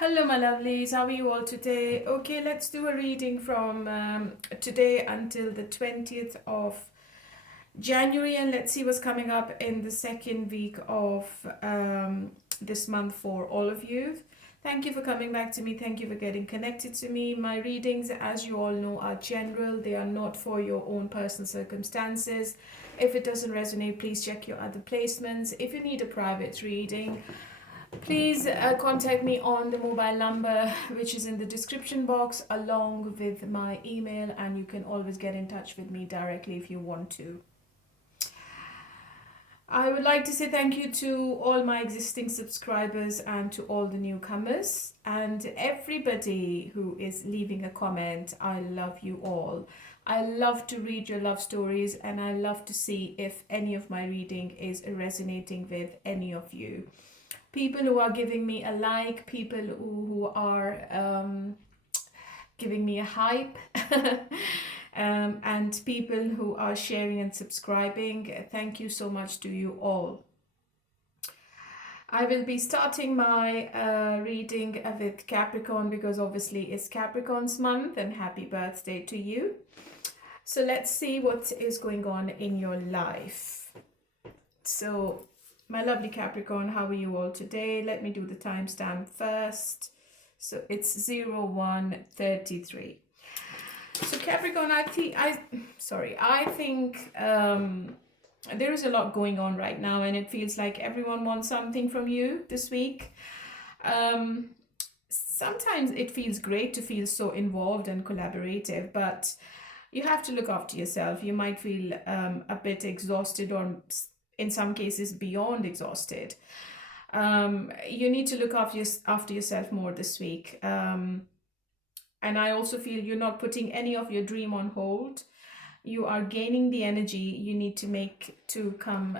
Hello, my lovelies. How are you all today? Okay, let's do a reading from today until the 20th of January, and let's see what's coming up in the second week of this month for all of you. Thank you for coming back to me. Thank you for getting connected to me. My readings, as you all know, are general. They are not for your own personal circumstances. If it doesn't resonate, please check your other placements. If you need a private reading, please contact me on the mobile number which is in the description box along with my email, and you can always get in touch with me directly if you want to. I would like to say thank you to all my existing subscribers and to all the newcomers and everybody who is leaving a comment. I love you all. I love to read your love stories, and I love to see if any of my reading is resonating with any of you. People who are giving me a like, people who are giving me a hype, and people who are sharing and subscribing. Thank you so much to you all. I will be starting my reading with Capricorn because obviously it's Capricorn's month, and happy birthday to you. So let's see what is going on in your life. So my lovely Capricorn, how are you all today? Let me do the timestamp first. So it's 01:33. So Capricorn, I think there is a lot going on right now, and it feels like everyone wants something from you this week. Sometimes it feels great to feel so involved and collaborative, but you have to look after yourself. You might feel a bit exhausted, or in some cases beyond exhausted. You need to look after yourself more this week. And I also feel you're not putting any of your dream on hold. You are gaining the energy you need to make to come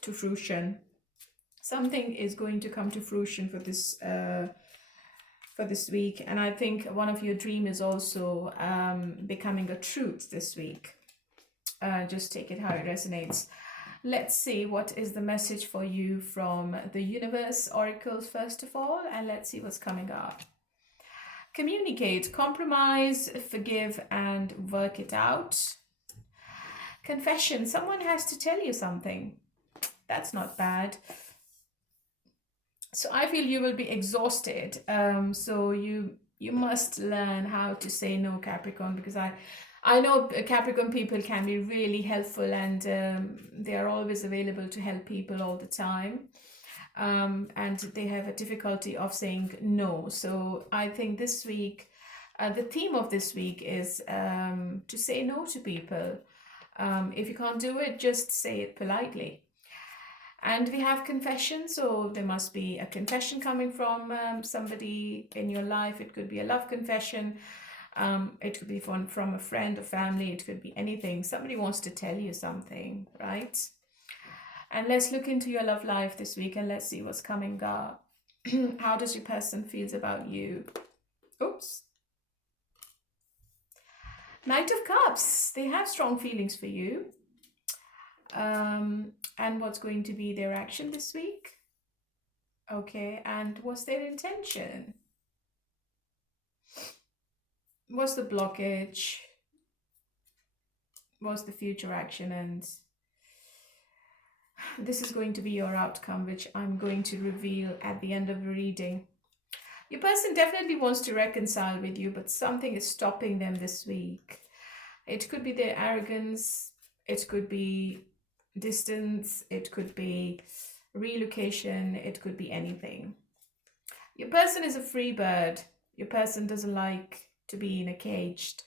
to fruition. Something is going to come to fruition for this week. And I think one of your dream is also becoming a truth this week. Just take it how it resonates. Let's see what is the message for you from the universe oracles first of all, and let's see what's coming up. Communicate, compromise, forgive, and work it out. Confession, someone has to tell you something. That's not bad. So I feel you will be exhausted. So you must learn how to say no, Capricorn, because I know Capricorn people can be really helpful, and they are always available to help people all the time. And they have a difficulty of saying no. So I think this week, the theme of this week is to say no to people. If you can't do it, just say it politely. And we have confession, so there must be a confession coming from somebody in your life. It could be a love confession. It could be from a friend or family. It could be anything. Somebody wants to tell you something, right? And let's look into your love life this week, and let's see what's coming up. How does your person feels about you? Oops. Knight of Cups. They have strong feelings for you. And what's going to be their action this week? Okay, and what's their intention? What's the blockage? What's the future action? And this is going to be your outcome, which I'm going to reveal at the end of the reading. Your person definitely wants to reconcile with you, but something is stopping them this week. It could be their arrogance. It could be distance. It could be relocation. It could be anything. Your person is a free bird. Your person doesn't like to be in a caged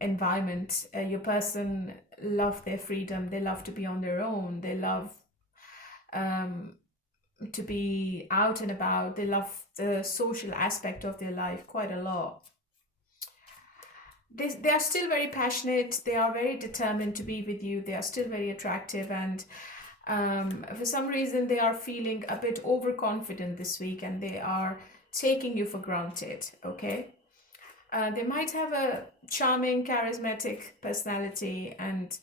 environment. Your person love their freedom. They love to be on their own. They love to be out and about. They love the social aspect of their life quite a lot. They are still very passionate. They are very determined to be with you. They are still very attractive, and for some reason they are feeling a bit overconfident this week, and they are taking you for granted. Okay. They might have a charming, charismatic personality, and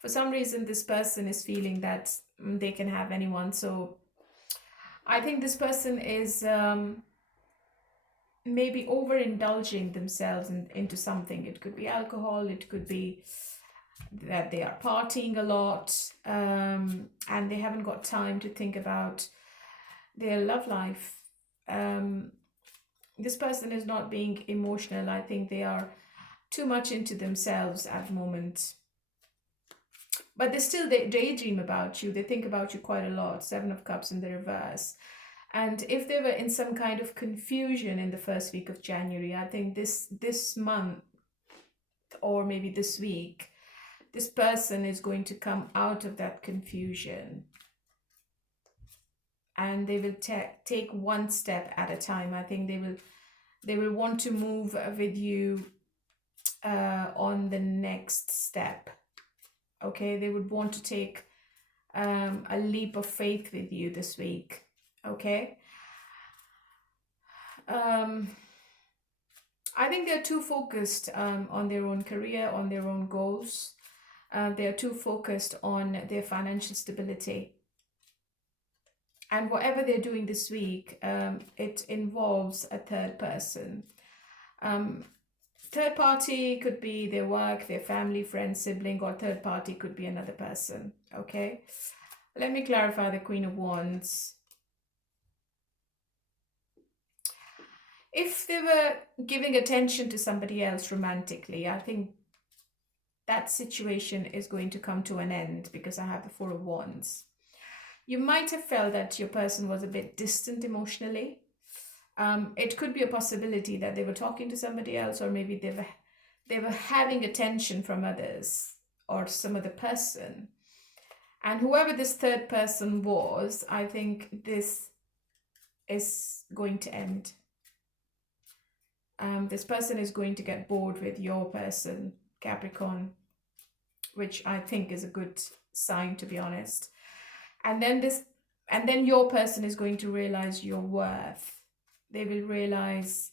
for some reason this person is feeling that they can have anyone. So I think this person is maybe overindulging themselves into something. It could be alcohol, it could be that they are partying a lot, and they haven't got time to think about their love life. This person is not being emotional. I think they are too much into themselves at the moment. But they daydream about you. They think about you quite a lot. Seven of Cups in the reverse. And if they were in some kind of confusion in the first week of January, I think this month, or maybe this week, this person is going to come out of that confusion. And they will take one step at a time. I think they will want to move with you on the next step. Okay, they would want to take a leap of faith with you this week. Okay. I think they're too focused on their own career, on their own goals. They're too focused on their financial stability. And whatever they're doing this week, it involves a third person. Third party could be their work, their family, friend, sibling, or third party could be another person. Okay. Let me clarify the Queen of Wands. If they were giving attention to somebody else romantically, I think that situation is going to come to an end, because I have the Four of Wands. You might have felt that your person was a bit distant emotionally. It could be a possibility that they were talking to somebody else, or maybe they were having attention from others or some other person. And whoever this third person was, I think this is going to end. This person is going to get bored with your person, Capricorn, which I think is a good sign, to be honest. And then your person is going to realize your worth. They will realize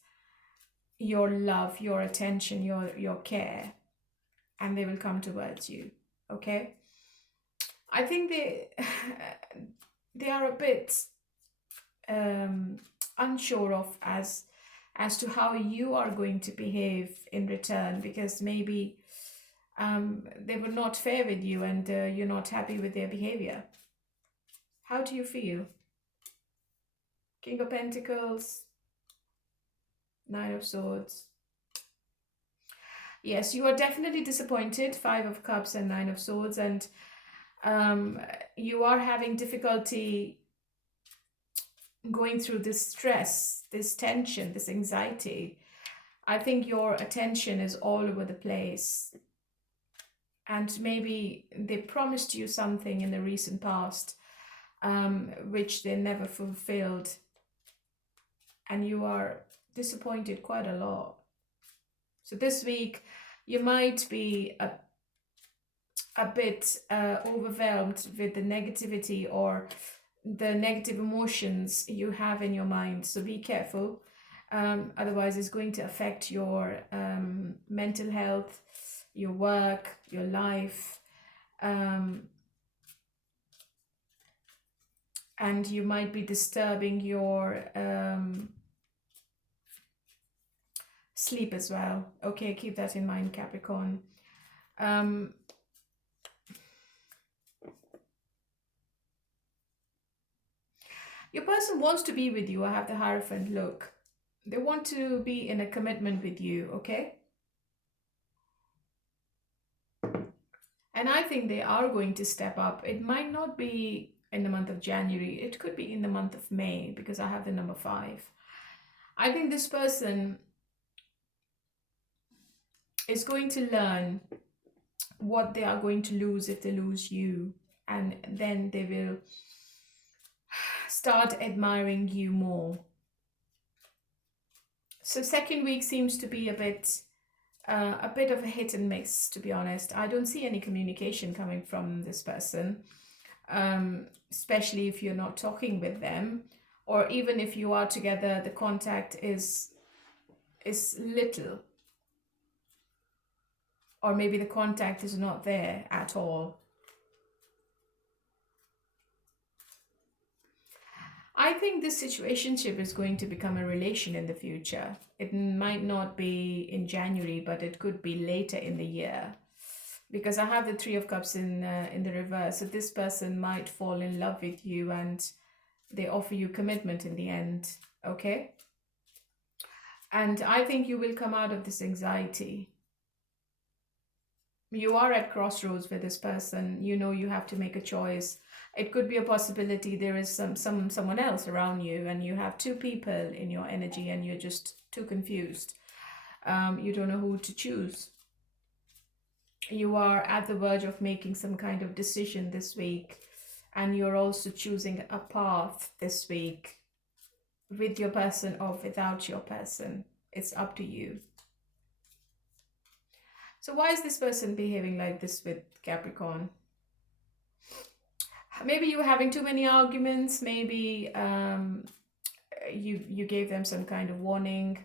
your love, your attention, your care, and they will come towards you. Okay. I think they are a bit unsure of as to how you are going to behave in return, because maybe they were not fair with you, and you're not happy with their behavior. How do you feel? King of Pentacles, Nine of Swords. Yes, you are definitely disappointed. Five of Cups and Nine of Swords, and you are having difficulty going through this stress, this tension, this anxiety. I think your attention is all over the place, and maybe they promised you something in the recent past, which they never fulfilled, and you are disappointed quite a lot. So this week you might be a bit overwhelmed with the negativity or the negative emotions you have in your mind. So be careful. Otherwise it's going to affect your mental health, your work, your life. And you might be disturbing your sleep as well. Okay, keep that in mind, Capricorn. Your person wants to be with you. I have the Hierophant. Look, they want to be in a commitment with you, okay? And I think they are going to step up. It might not be in the month of January. It could be in the month of May, because I have the number 5. I think this person is going to learn what they are going to lose if they lose you. And then they will start admiring you more. So second week seems to be a bit of a hit and miss, to be honest. I don't see any communication coming from this person, especially if you're not talking with them, or even if you are together, the contact is little, or maybe the contact is not there at all. I think this situationship is going to become a relation in the future. It might not be in January, but it could be later in the year. Because I have the Three of Cups in the reverse. So this person might fall in love with you and they offer you commitment in the end. Okay? And I think you will come out of this anxiety. You are at crossroads with this person. You know you have to make a choice. It could be a possibility there is someone else around you and you have two people in your energy and you're just too confused. You don't know who to choose. You are at the verge of making some kind of decision this week, and you're also choosing a path this week with your person or without your person. It's up to you. So why is this person behaving like this with Capricorn? Maybe you were having too many arguments. Maybe you gave them some kind of warning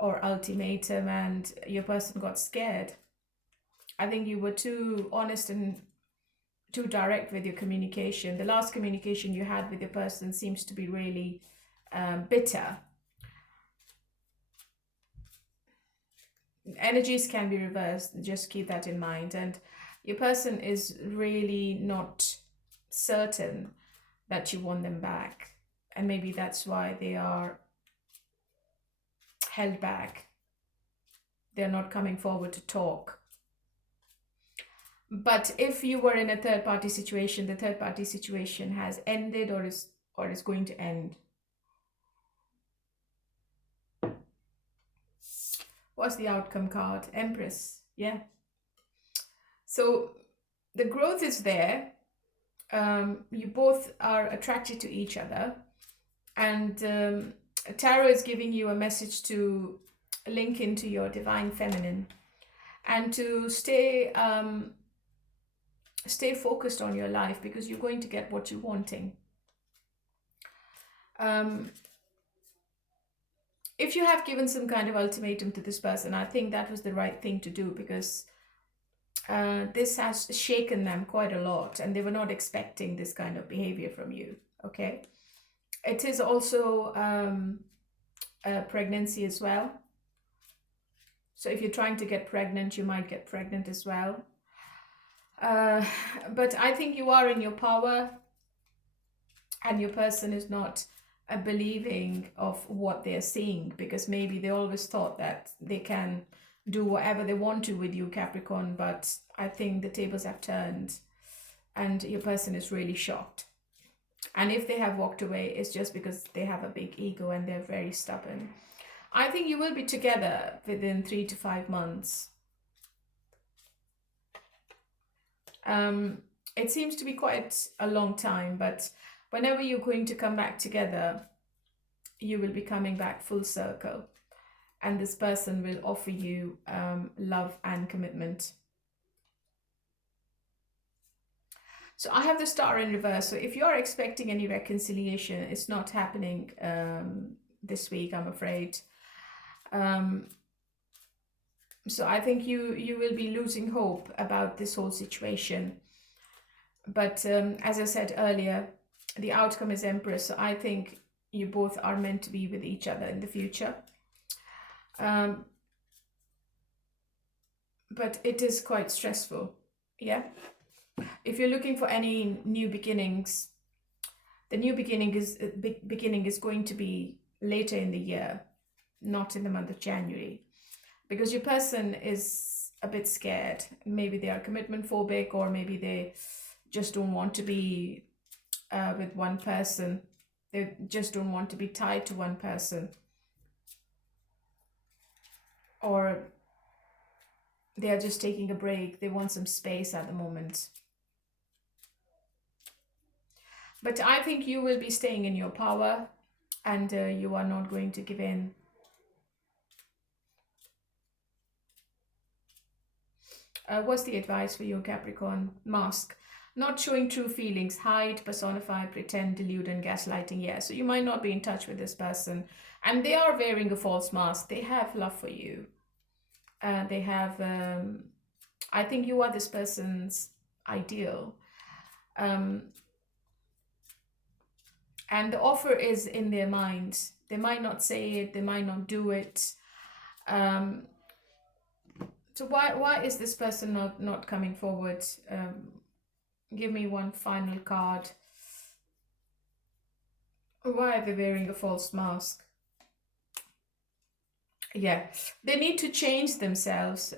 or ultimatum and your person got scared. I think you were too honest and too direct with your communication. The last communication you had with your person seems to be really bitter. Energies can be reversed, just keep that in mind. And your person is really not certain that you want them back. And maybe that's why they are held back. They're not coming forward to talk. But if you were in a third-party situation, the third-party situation has ended or is going to end. What's the outcome card? Empress. Yeah. So the growth is there. You both are attracted to each other. And Tarot is giving you a message to link into your divine feminine and to stay focused on your life, because you're going to get what you're wanting. If you have given some kind of ultimatum to this person, I think that was the right thing to do, because this has shaken them quite a lot and they were not expecting this kind of behavior from you. Okay. It is also a pregnancy as well. So if you're trying to get pregnant, you might get pregnant as well. But I think you are in your power and your person is not believing of what they're seeing, because maybe they always thought that they can do whatever they want to with you, Capricorn, but I think the tables have turned and your person is really shocked. And if they have walked away, it's just because they have a big ego and they're very stubborn. I think you will be together within 3 to 5 months. It seems to be quite a long time, but whenever you're going to come back together, you will be coming back full circle. And this person will offer you love and commitment. So I have the Star in reverse. So if you're expecting any reconciliation, it's not happening this week, I'm afraid. So I think you will be losing hope about this whole situation. But as I said earlier, the outcome is Empress. So I think you both are meant to be with each other in the future. But it is quite stressful. Yeah. If you're looking for any new beginnings, the new beginning is going to be later in the year, not in the month of January, because your person is a bit scared. Maybe they are commitment phobic, or maybe they just don't want to be with one person. They just don't want to be tied to one person, or they are just taking a break. They want some space at the moment. But I think you will be staying in your power and you are not going to give in. What's the advice for you, Capricorn? Mask. Not showing true feelings. Hide, personify, pretend, delude, and gaslighting. Yeah, so you might not be in touch with this person. And they are wearing a false mask. They have love for you. They have... I think you are this person's ideal. and the offer is in their mind. They might not say it, they might not do it. Um, so why is this person not coming forward? Give me one final card. Why are they wearing a false mask? Yeah, they need to change themselves.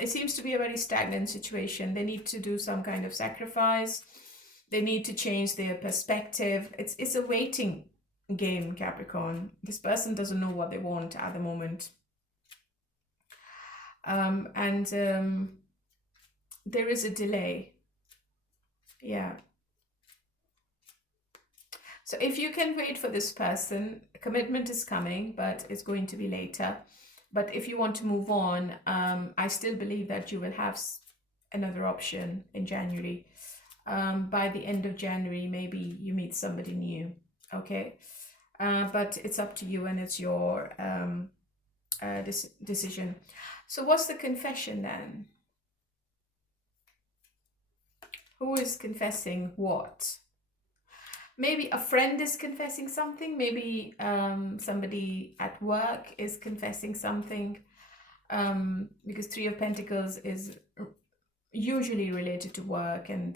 It seems to be a very stagnant situation. They need to do some kind of sacrifice. They need to change their perspective. It's a waiting game, Capricorn. This person doesn't know what they want at the moment. And there is a delay. Yeah. So if you can wait for this person, commitment is coming, but it's going to be later. But if you want to move on, I still believe that you will have another option in January. By the end of January, maybe you meet somebody new, okay? But it's up to you, and it's your decision. So what's the confession then? Who is confessing what? Maybe a friend is confessing something. Maybe somebody at work is confessing something. Because Three of Pentacles is usually related to work, and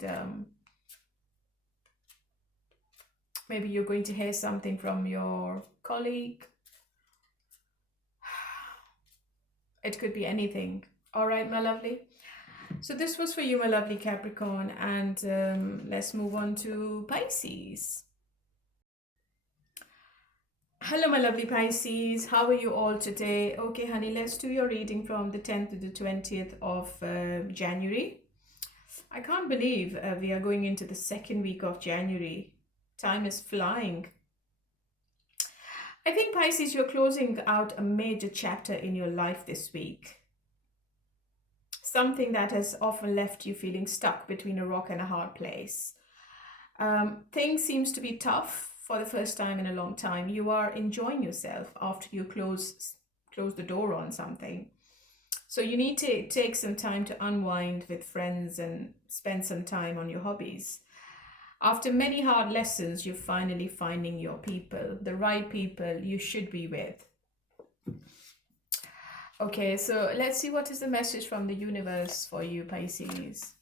maybe you're going to hear something from your colleague. It could be anything. All right, my lovely. So this was for you, my lovely Capricorn, and let's move on to Pisces. Hello, my lovely Pisces. How are you all today? Okay, honey, let's do your reading from the 10th to the 20th of January. I can't believe we are going into the second week of January. Time is flying. I think, Pisces, you're closing out a major chapter in your life this week. Something that has often left you feeling stuck between a rock and a hard place. Things seems to be tough for the first time in a long time. You are enjoying yourself after you close the door on something. So you need to take some time to unwind with friends and spend some time on your hobbies. After many hard lessons, you're finally finding your people, the right people you should be with. Okay, so let's see what is the message from the universe for you, Pisces.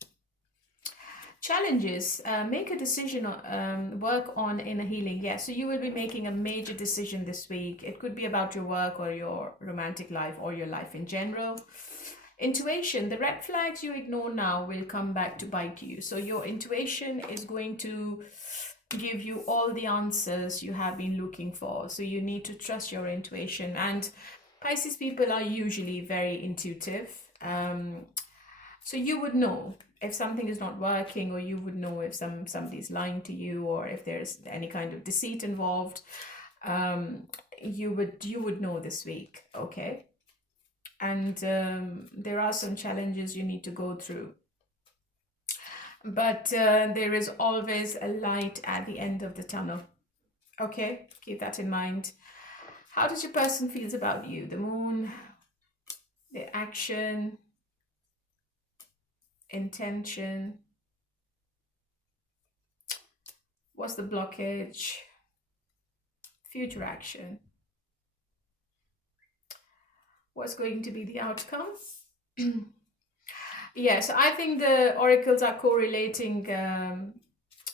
Challenges, make a decision, work on inner healing. Yeah, so you will be making a major decision this week. It could be about your work or your romantic life or your life in general. Intuition, the red flags you ignore now will come back to bite you. So your intuition is going to give you all the answers you have been looking for. So you need to trust your intuition. And Pisces people are usually very intuitive. So you would know if something is not working, or you would know if somebody's lying to you, or if there's any kind of deceit involved. You would know this week, okay? And there are some challenges you need to go through. But there is always a light at the end of the tunnel. Okay, keep that in mind. How does your person feels about you? The moon, the action, intention. What's the blockage? Future action. What's going to be the outcome? Yes, I think the oracles are correlating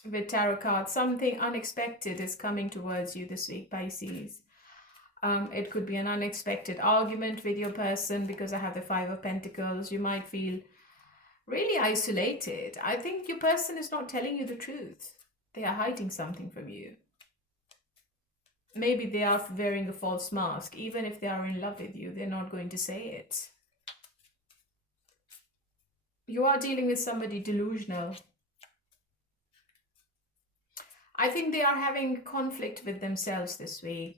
with tarot cards. Something unexpected is coming towards you this week, Pisces. It could be an unexpected argument with your person, because I have the Five of Pentacles. You might feel really isolated. I think your person is not telling you the truth. They are hiding something from you. Maybe they are wearing a false mask. Even if they are in love with you, they're not going to say it. You are dealing with somebody delusional. I think they are having conflict with themselves this week.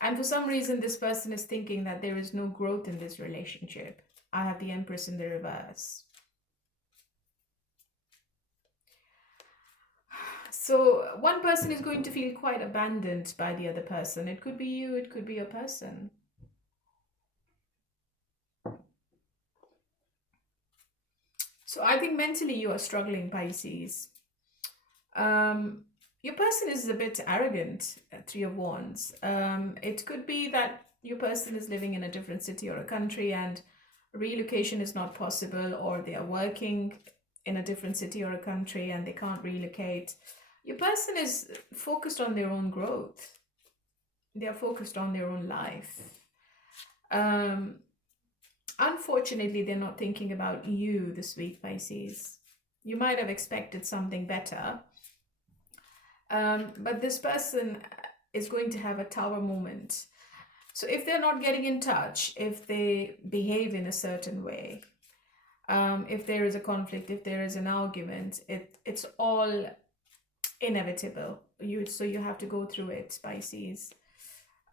And for some reason, this person is thinking that there is no growth in this relationship. I have the Empress in the reverse. So one person is going to feel quite abandoned by the other person. It could be you, it could be a person. So I think mentally you are struggling, Pisces. Your person is a bit arrogant, Three of Wands. It could be that your person is living in a different city or a country and relocation is not possible, or they are working in a different city or a country and they can't relocate. Your person is focused on their own growth. They are focused on their own life. Um, Unfortunately, they're not thinking about you this week, Pisces. You might have expected something better, but this person is going to have a tower moment. So if they're not getting in touch, if they behave in a certain way, if there is a conflict, if there is an argument, it's all inevitable. So you have to go through it, Pisces,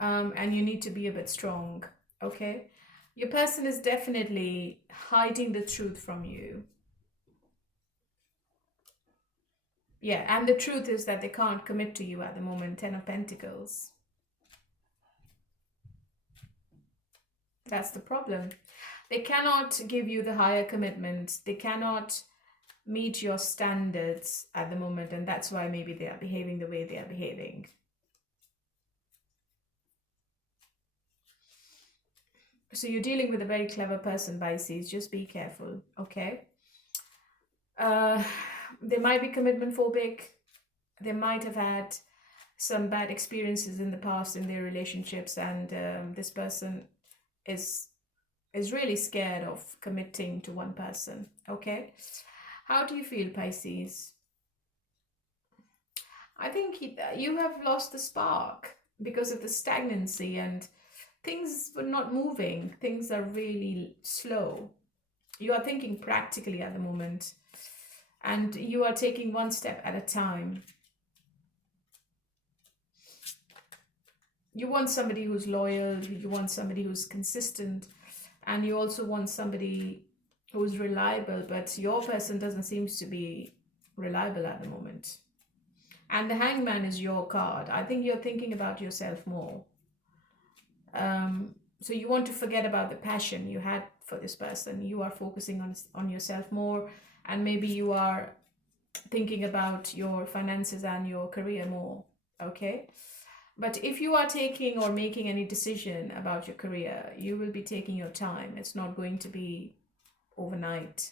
and you need to be a bit strong. Okay, your person is definitely hiding the truth from you. Yeah, and the truth is that they can't commit to you at the moment. 10 of Pentacles. That's the problem. They cannot give you the higher commitment. They cannot meet your standards at the moment, and that's why maybe they are behaving the way they are behaving. So you're dealing with a very clever person, Pisces. Just be careful, okay? They might be commitment phobic. They might have had some bad experiences in the past in their relationships, and this person is really scared of committing to one person, okay? How do you feel, Pisces? I think you have lost the spark because of the stagnancy, and things were not moving. Things are really slow. You are thinking practically at the moment, and you are taking one step at a time. You want somebody who's loyal, you want somebody who's consistent, and you also want somebody who's reliable, but your person doesn't seem to be reliable at the moment. And the Hangman is your card. I think you're thinking about yourself more. So you want to forget about the passion you had for this person. You are focusing on yourself more, and maybe you are thinking about your finances and your career more, okay? But if you are taking or making any decision about your career, you will be taking your time. It's not going to be overnight.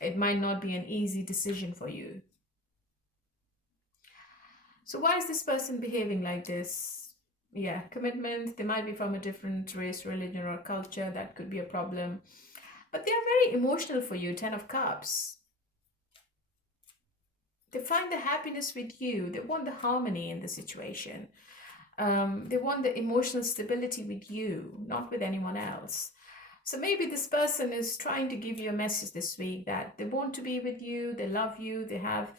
It might not be an easy decision for you. So why is this person behaving like this? Yeah, commitment. They might be from a different race, religion, or culture. That could be a problem. But they are very emotional for you, 10 of Cups. They find the happiness with you. They want the harmony in the situation. They want the emotional stability with you, not with anyone else. So maybe this person is trying to give you a message this week that they want to be with you, they love you, they have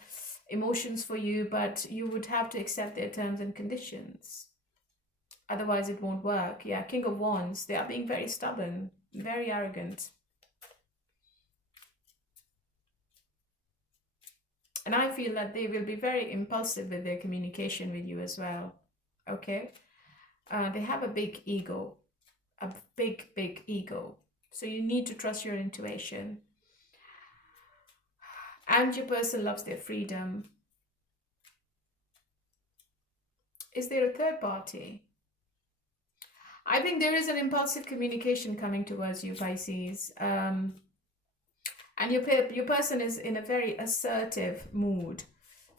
emotions for you, but you would have to accept their terms and conditions. Otherwise, it won't work. Yeah, King of Wands, they are being very stubborn, very arrogant. And I feel that they will be very impulsive with their communication with you as well. Okay? They have a big ego. A big, big ego. So you need to trust your intuition. And your person loves their freedom. Is there a third party? I think there is an impulsive communication coming towards you, Pisces. And your person is in a very assertive mood.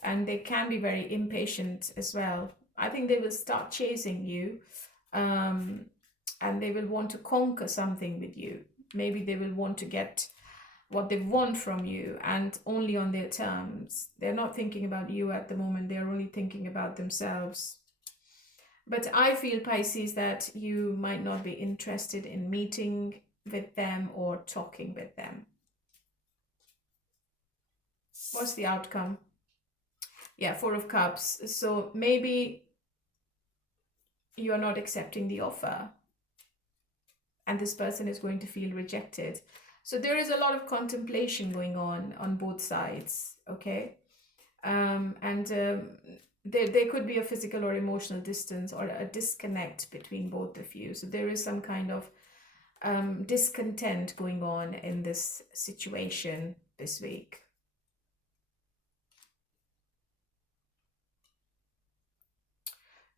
And they can be very impatient as well. I think they will start chasing you. And they will want to conquer something with you. Maybe they will want to get what they want from you, and only on their terms. They're not thinking about you at the moment. They're only thinking about themselves. But I feel, Pisces, that you might not be interested in meeting with them or talking with them. What's the outcome? Yeah, Four of Cups. So maybe you're not accepting the offer, and this person is going to feel rejected. So there is a lot of contemplation going on both sides, okay? There could be a physical or emotional distance or a disconnect between both of you. So there is some kind of discontent going on in this situation this week.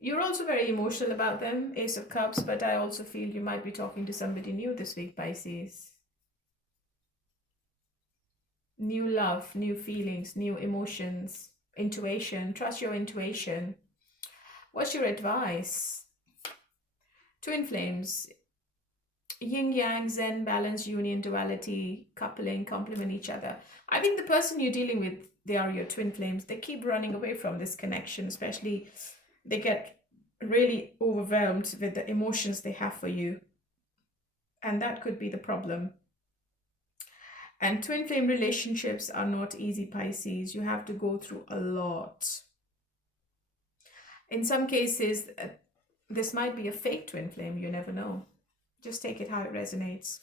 You're also very emotional about them, Ace of Cups, but I also feel you might be talking to somebody new this week, Pisces. New love, new feelings, new emotions, intuition. Trust your intuition. What's your advice? Twin flames. Yin yang, zen, balance, union, duality, coupling, complement each other. I think the person you're dealing with, they are your twin flames. They keep running away from this connection, especially they get really overwhelmed with the emotions they have for you. And that could be the problem. And twin flame relationships are not easy, Pisces. You have to go through a lot. In some cases, this might be a fake twin flame. You never know. Just take it how it resonates.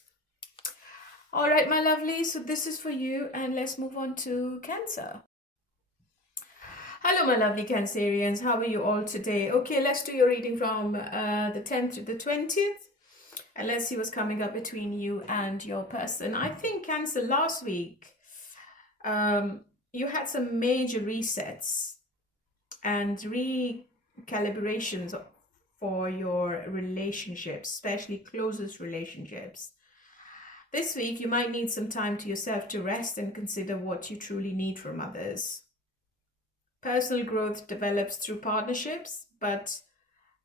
All right, my lovely. So this is for you. And let's move on to Cancer. Hello, my lovely Cancerians. How are you all today? Okay, let's do your reading from the 10th to the 20th. And let's see what's coming up between you and your person. I think, Cancer, last week, you had some major resets and recalibrations for your relationships, especially closest relationships. This week, you might need some time to yourself to rest and consider what you truly need from others. Personal growth develops through partnerships, but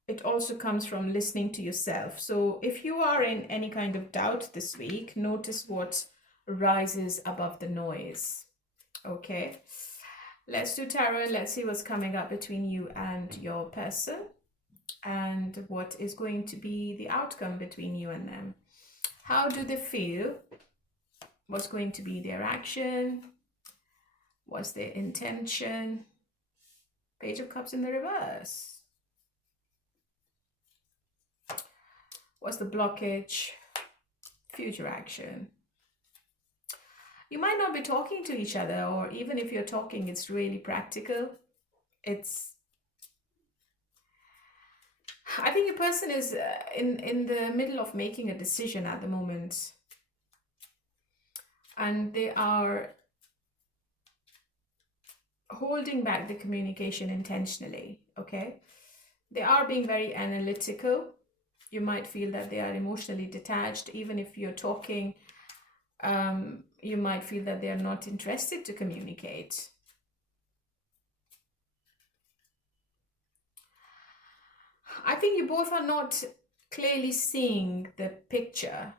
it also comes from listening to yourself. So if you are in any kind of doubt this week, notice what rises above the noise. Okay, let's do tarot. Let's see what's coming up between you and your person and what is going to be the outcome between you and them. How do they feel? What's going to be their action? What's their intention? Page of Cups in the reverse. What's the blockage? Future action. You might not be talking to each other, or even if you're talking, it's really practical. I think your person is in the middle of making a decision at the moment. And they are holding back the communication intentionally, okay? They are being very analytical. You might feel that they are emotionally detached. Even if you're talking, you might feel that they are not interested to communicate. I think you both are not clearly seeing the picture,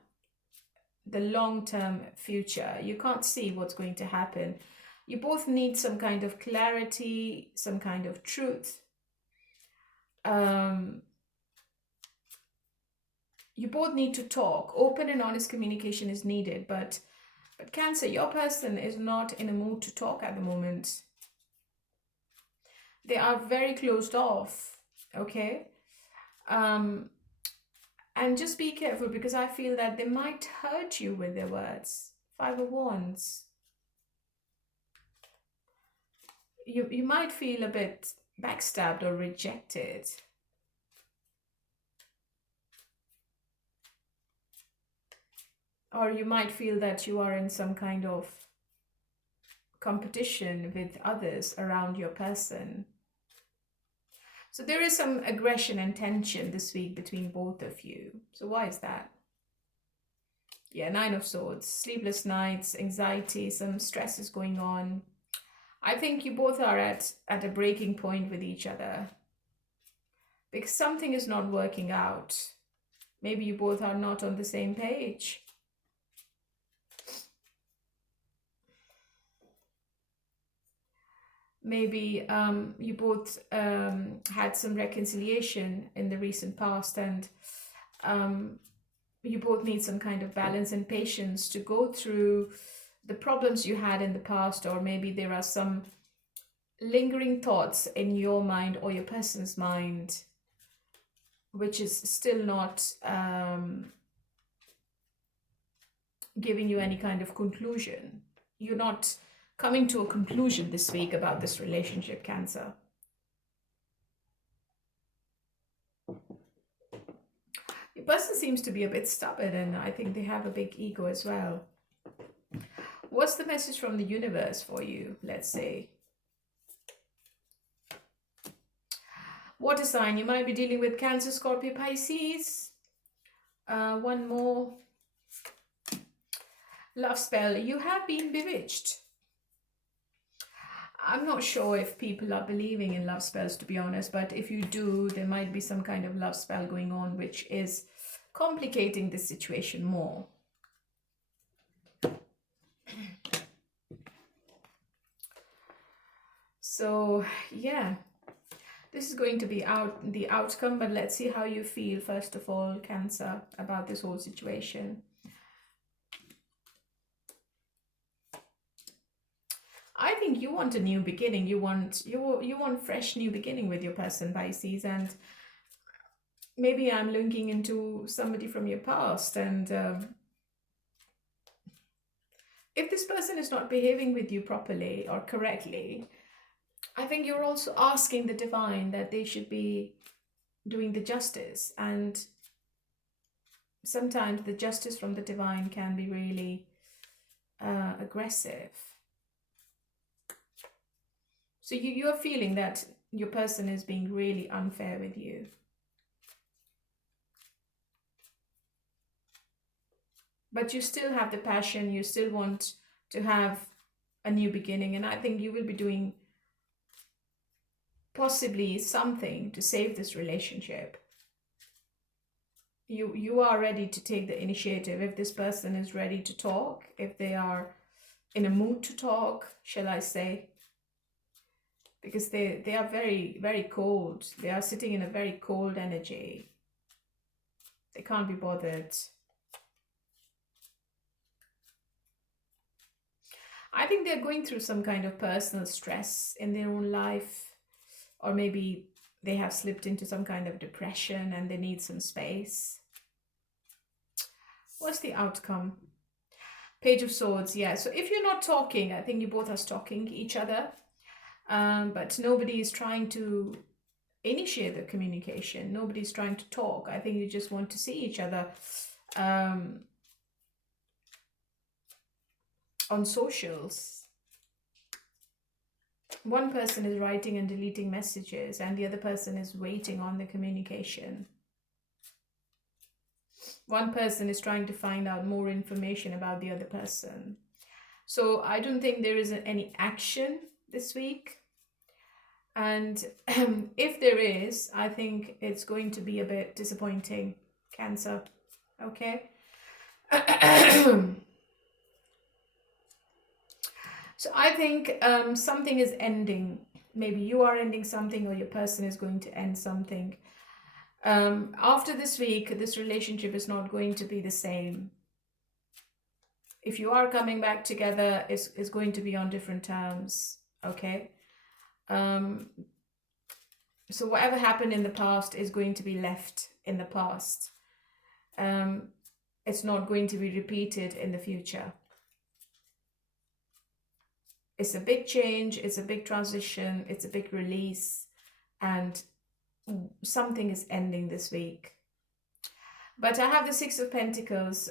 the long-term future. You can't see what's going to happen. You both need some kind of clarity, some kind of truth. You both need to talk. Open and honest communication is needed, but Cancer, your person is not in a mood to talk at the moment. They are very closed off, okay? And just be careful, because I feel that they might hurt you with their words. 5 of Wands. You might feel a bit backstabbed or rejected. Or you might feel that you are in some kind of competition with others around your person. So there is some aggression and tension this week between both of you. So why is that? Yeah, 9 of Swords, sleepless nights, anxiety, some stress is going on. I think you both are at a breaking point with each other, because something is not working out. Maybe you both are not on the same page. Maybe you both had some reconciliation in the recent past, and you both need some kind of balance and patience to go through the problems you had in the past. Or maybe there are some lingering thoughts in your mind or your person's mind which is still not giving you any kind of conclusion. You're not coming to a conclusion this week about this relationship, Cancer. Your person seems to be a bit stubborn, and I think they have a big ego as well. What's the message from the universe for you, let's say? Water sign, you might be dealing with Cancer, Scorpio, Pisces. One more. Love spell, you have been bewitched. I'm not sure if people are believing in love spells, to be honest, but if you do, there might be some kind of love spell going on, which is complicating the situation more. So, yeah, this is going to be the outcome, but let's see how you feel, first of all, Cancer, about this whole situation. I think you want a new beginning. You want fresh new beginning with your person, Pisces, and maybe I'm looking into somebody from your past, and if this person is not behaving with you properly or correctly, I think you're also asking the divine that they should be doing the justice, and sometimes the justice from the divine can be really aggressive. So you are feeling that your person is being really unfair with you. But you still have the passion, you still want to have a new beginning, and I think you will be doing possibly something to save this relationship. You are ready to take the initiative if this person is ready to talk, if they are in a mood to talk, shall I say. Because they are very, very cold. They are sitting in a very cold energy. They can't be bothered. I think they're going through some kind of personal stress in their own life. Or maybe they have slipped into some kind of depression and they need some space. What's the outcome? Page of Swords, yeah. So if you're not talking, I think you both are stalking each other. But nobody is trying to initiate the communication. Nobody's trying to talk. I think you just want to see each other on socials. One person is writing and deleting messages, and the other person is waiting on the communication. One person is trying to find out more information about the other person. So I don't think there is any action this week. And if there is, I think it's going to be a bit disappointing, Cancer. Okay? So I think something is ending. Maybe you are ending something, or your person is going to end something. After this week, this relationship is not going to be the same. If you are coming back together, it's going to be on different terms. Okay? So whatever happened in the past is going to be left in the past. It's not going to be repeated in the future. It's a big change, it's a big transition, it's a big release, and something is ending this week. But I have the Six of Pentacles,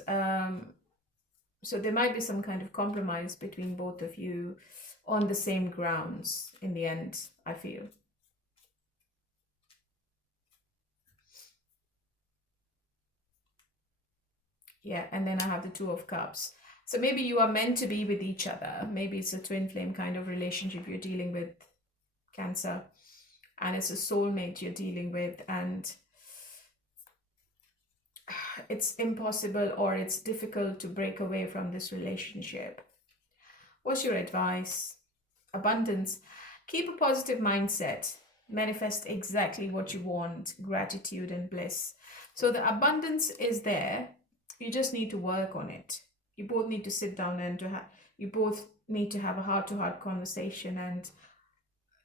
so there might be some kind of compromise between both of you on the same grounds in the end, I feel. Yeah, and then I have the Two of Cups. So maybe you are meant to be with each other. Maybe it's a twin flame kind of relationship you're dealing with, Cancer. And it's a soulmate you're dealing with. And it's impossible, or it's difficult to break away from this relationship. What's your advice? Abundance. Keep a positive mindset. Manifest exactly what you want. Gratitude and bliss. So the abundance is there. You just need to work on it. You both need to sit down and you both need to have a heart-to-heart conversation, and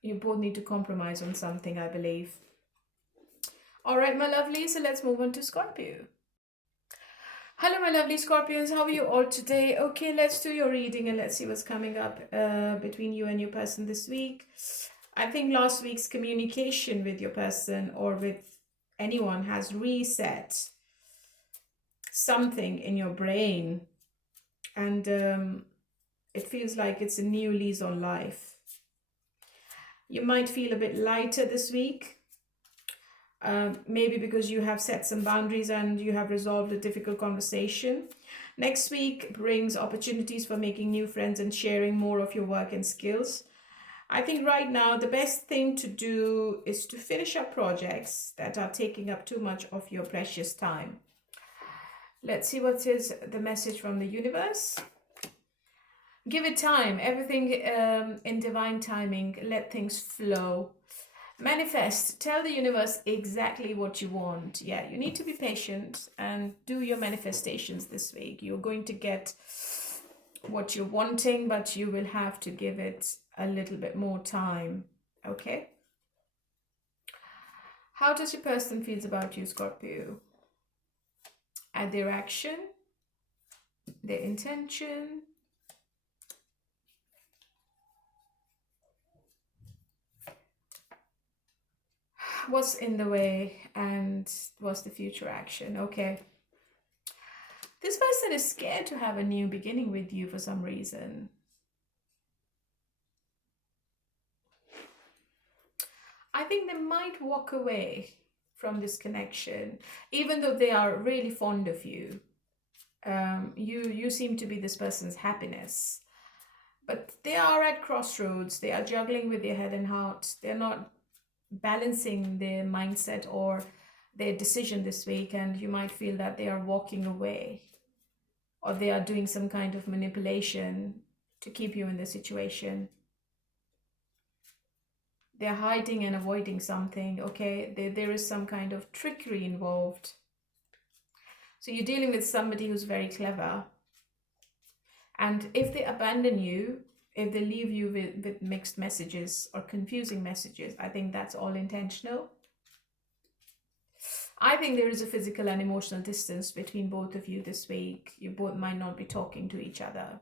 you both need to compromise on something, I believe. All right, my lovely. So let's move on to Scorpio. Hello, my lovely Scorpions. How are you all today? Okay, let's do your reading and let's see what's coming up between you and your person this week. I think last week's communication with your person or with anyone has reset something in your brain, and it feels like it's a new lease on life. You might feel a bit lighter this week. maybe because you have set some boundaries and you have resolved a difficult conversation. Next week brings opportunities for making new friends and sharing more of your work and skills. I think right now the best thing to do is to finish up projects that are taking up too much of your precious time. Let's see what is the message from the universe. Give it time. Everything in divine timing. Let things flow. Manifest. Tell the universe exactly what you want. Yeah, you need to be patient and do your manifestations this week. You're going to get what you're wanting, but you will have to give it a little bit more time. Okay? How does your person feels about you, Scorpio? At their action, their intention, what's in the way, and what's the future action. Okay, this person is scared to have a new beginning with you for some reason. I think they might walk away from this connection, even though they are really fond of you. You seem to be this person's happiness, but they are at crossroads. They are juggling with their head and heart. They're not balancing their mindset or their decision this week, and you might feel that they are walking away, or they are doing some kind of manipulation to keep you in the situation. They're hiding and avoiding something. Okay, there is some kind of trickery involved. So you're dealing with somebody who's very clever, and if they abandon you, if they leave you with mixed messages or confusing messages, I think that's all intentional. I think there is a physical and emotional distance between both of you this week. You both might not be talking to each other,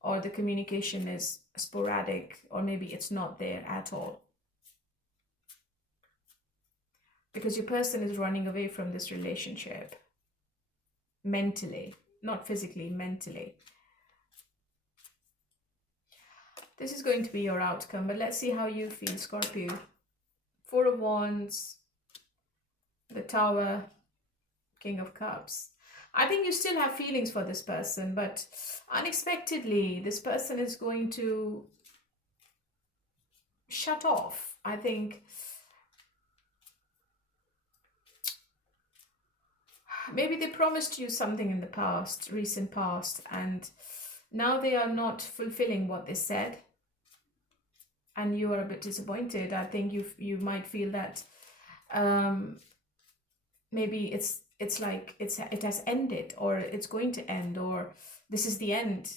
or the communication is sporadic, or maybe it's not there at all. Because your person is running away from this relationship mentally, not physically, mentally. This is going to be your outcome, but let's see how you feel, Scorpio. 4 of Wands, the Tower, King of Cups. I think you still have feelings for this person, but unexpectedly, this person is going to shut off. I think maybe they promised you something in the past, recent past, and now they are not fulfilling what they said, and you are a bit disappointed. I think you might feel that maybe it's like it has ended, or it's going to end, or this is the end,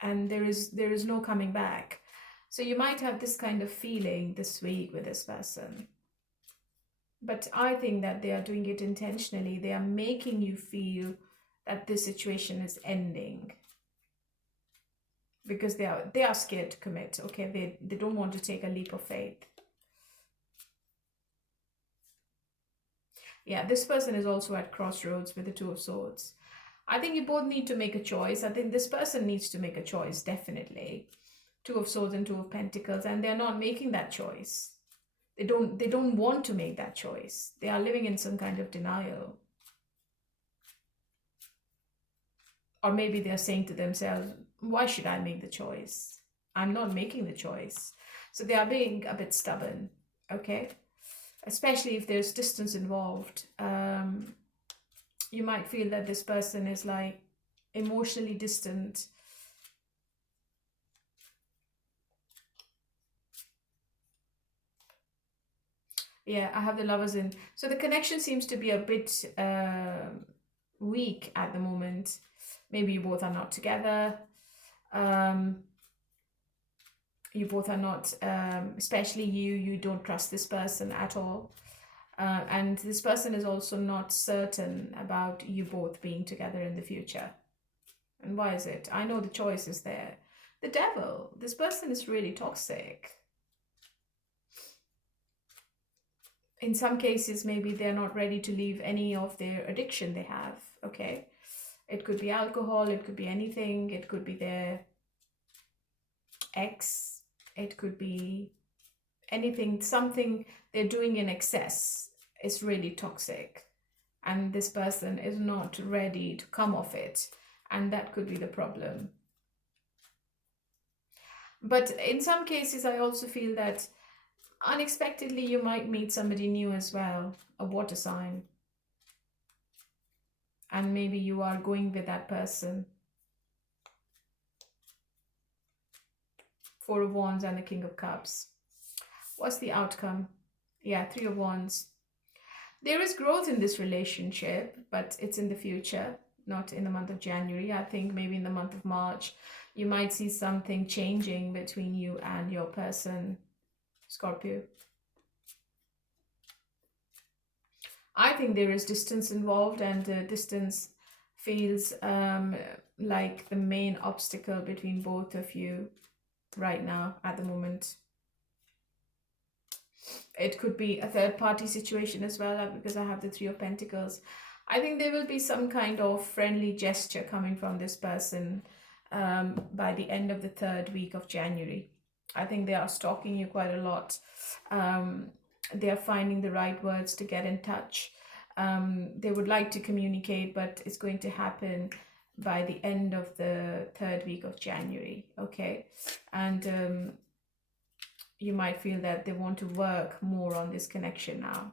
and there is no coming back. So you might have this kind of feeling this week with this person. But I think that they are doing it intentionally. They are making you feel that this situation is ending, because they are scared to commit. Okay, they don't want to take a leap of faith. Yeah, this person is also at crossroads with the 2 of Swords. I think you both need to make a choice. I think this person needs to make a choice, definitely. 2 of Swords and 2 of Pentacles, and they're not making that choice. They don't want to make that choice. They are living in some kind of denial. Or maybe they're saying to themselves, why should I make the choice? I'm not making the choice. So they are being a bit stubborn, okay? Especially if there's distance involved. You might feel that this person is like emotionally distant. Yeah, I have the Lovers in. So the connection seems to be a bit weak at the moment. Maybe you both are not together. You both are not, especially you don't trust this person at all. And this person is also not certain about you both being together in the future. And why is it? I know the choice is there. The Devil. This person is really toxic. In some cases, maybe they're not ready to leave any of their addiction they have, okay? It could be alcohol, it could be anything, it could be their ex, it could be anything, something they're doing in excess. is really toxic, and this person is not ready to come off it, and that could be the problem. But in some cases, I also feel that unexpectedly you might meet somebody new as well, a water sign, and maybe you are going with that person. Four of Wands and the King of Cups. What's the outcome? Yeah, Three of Wands. There is growth in this relationship, but it's in the future, not in the month of January. I think maybe in the month of March, you might see something changing between you and your person, Scorpio. I think there is distance involved, and distance feels like the main obstacle between both of you right now at the moment. It could be a third party situation as well, because I have the Three of Pentacles. I think there will be some kind of friendly gesture coming from this person by the end of the third week of January. I think they are stalking you quite a lot. They are finding the right words to get in touch. They would like to communicate, but it's going to happen by the end of the third week of January, okay? And you might feel that they want to work more on this connection now.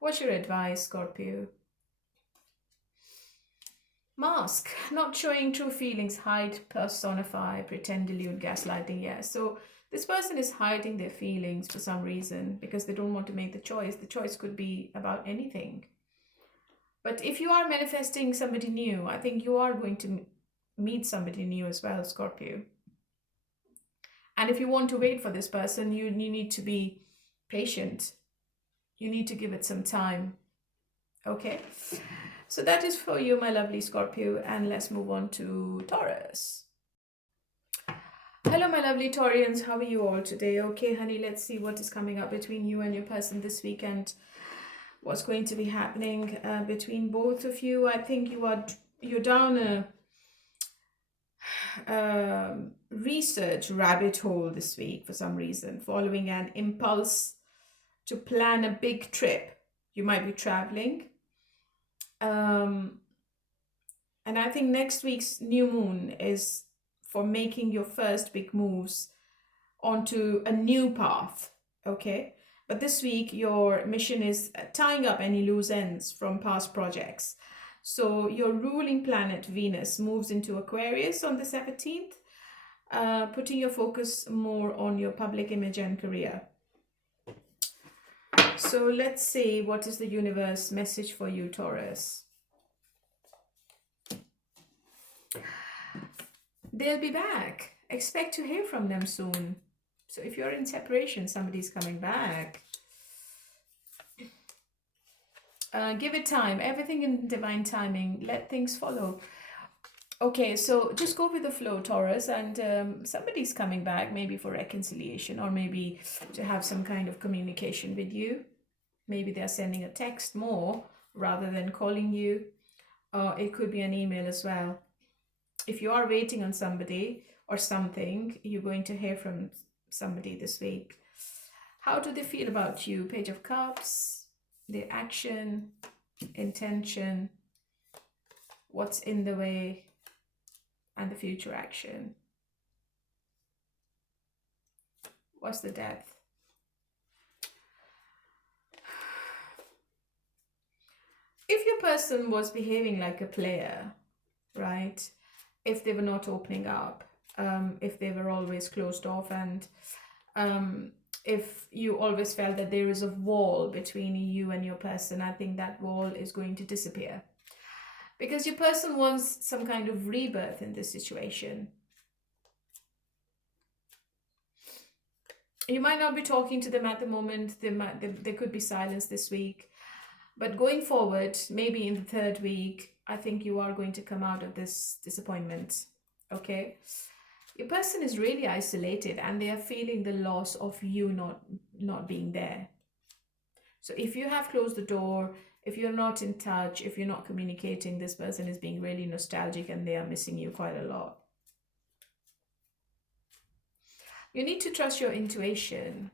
What's your advice, Scorpio? Mask, not showing true feelings, hide, personify, pretend, delude, gaslighting. Yeah, so this person is hiding their feelings for some reason because they don't want to make the choice. The choice could be about anything. But if you are manifesting somebody new, I think you are going to meet somebody new as well, Scorpio. And if you want to wait for this person, you need to be patient. You need to give it some time. Okay? So that is for you, my lovely Scorpio. And let's move on to Taurus. Hello, my lovely Taurians. How are you all today? Okay, honey, let's see what is coming up between you and your person this weekend. What's going to be happening between both of you. I think you're down a research rabbit hole this week for some reason, following an impulse to plan a big trip. You might be traveling. And I think next week's new moon is for making your first big moves onto a new path, okay? But this week, your mission is tying up any loose ends from past projects. So your ruling planet, Venus, moves into Aquarius on the 17th, putting your focus more on your public image and career. So let's see, what is the universe message for you, Taurus? They'll be back. Expect to hear from them soon. So if you're in separation, somebody's coming back. Give it time. Everything in divine timing. Let things follow. Okay, so just go with the flow, Taurus, and somebody's coming back, maybe for reconciliation, or maybe to have some kind of communication with you. Maybe they're sending a text more rather than calling you. It could be an email as well. If you are waiting on somebody or something, you're going to hear from somebody this week. How do they feel about you? Page of Cups, their action, intention, what's in the way, and the future action. What's the depth? If your person was behaving like a player, right? If they were not opening up, if they were always closed off, and if you always felt that there is a wall between you and your person, I think that wall is going to disappear. Because your person wants some kind of rebirth in this situation. You might not be talking to them at the moment. There could be silence this week. But going forward, maybe in the third week, I think you are going to come out of this disappointment, okay? Your person is really isolated and they are feeling the loss of you not being there. So if you have closed the door, if you're not in touch, if you're not communicating, this person is being really nostalgic and they are missing you quite a lot. You need to trust your intuition.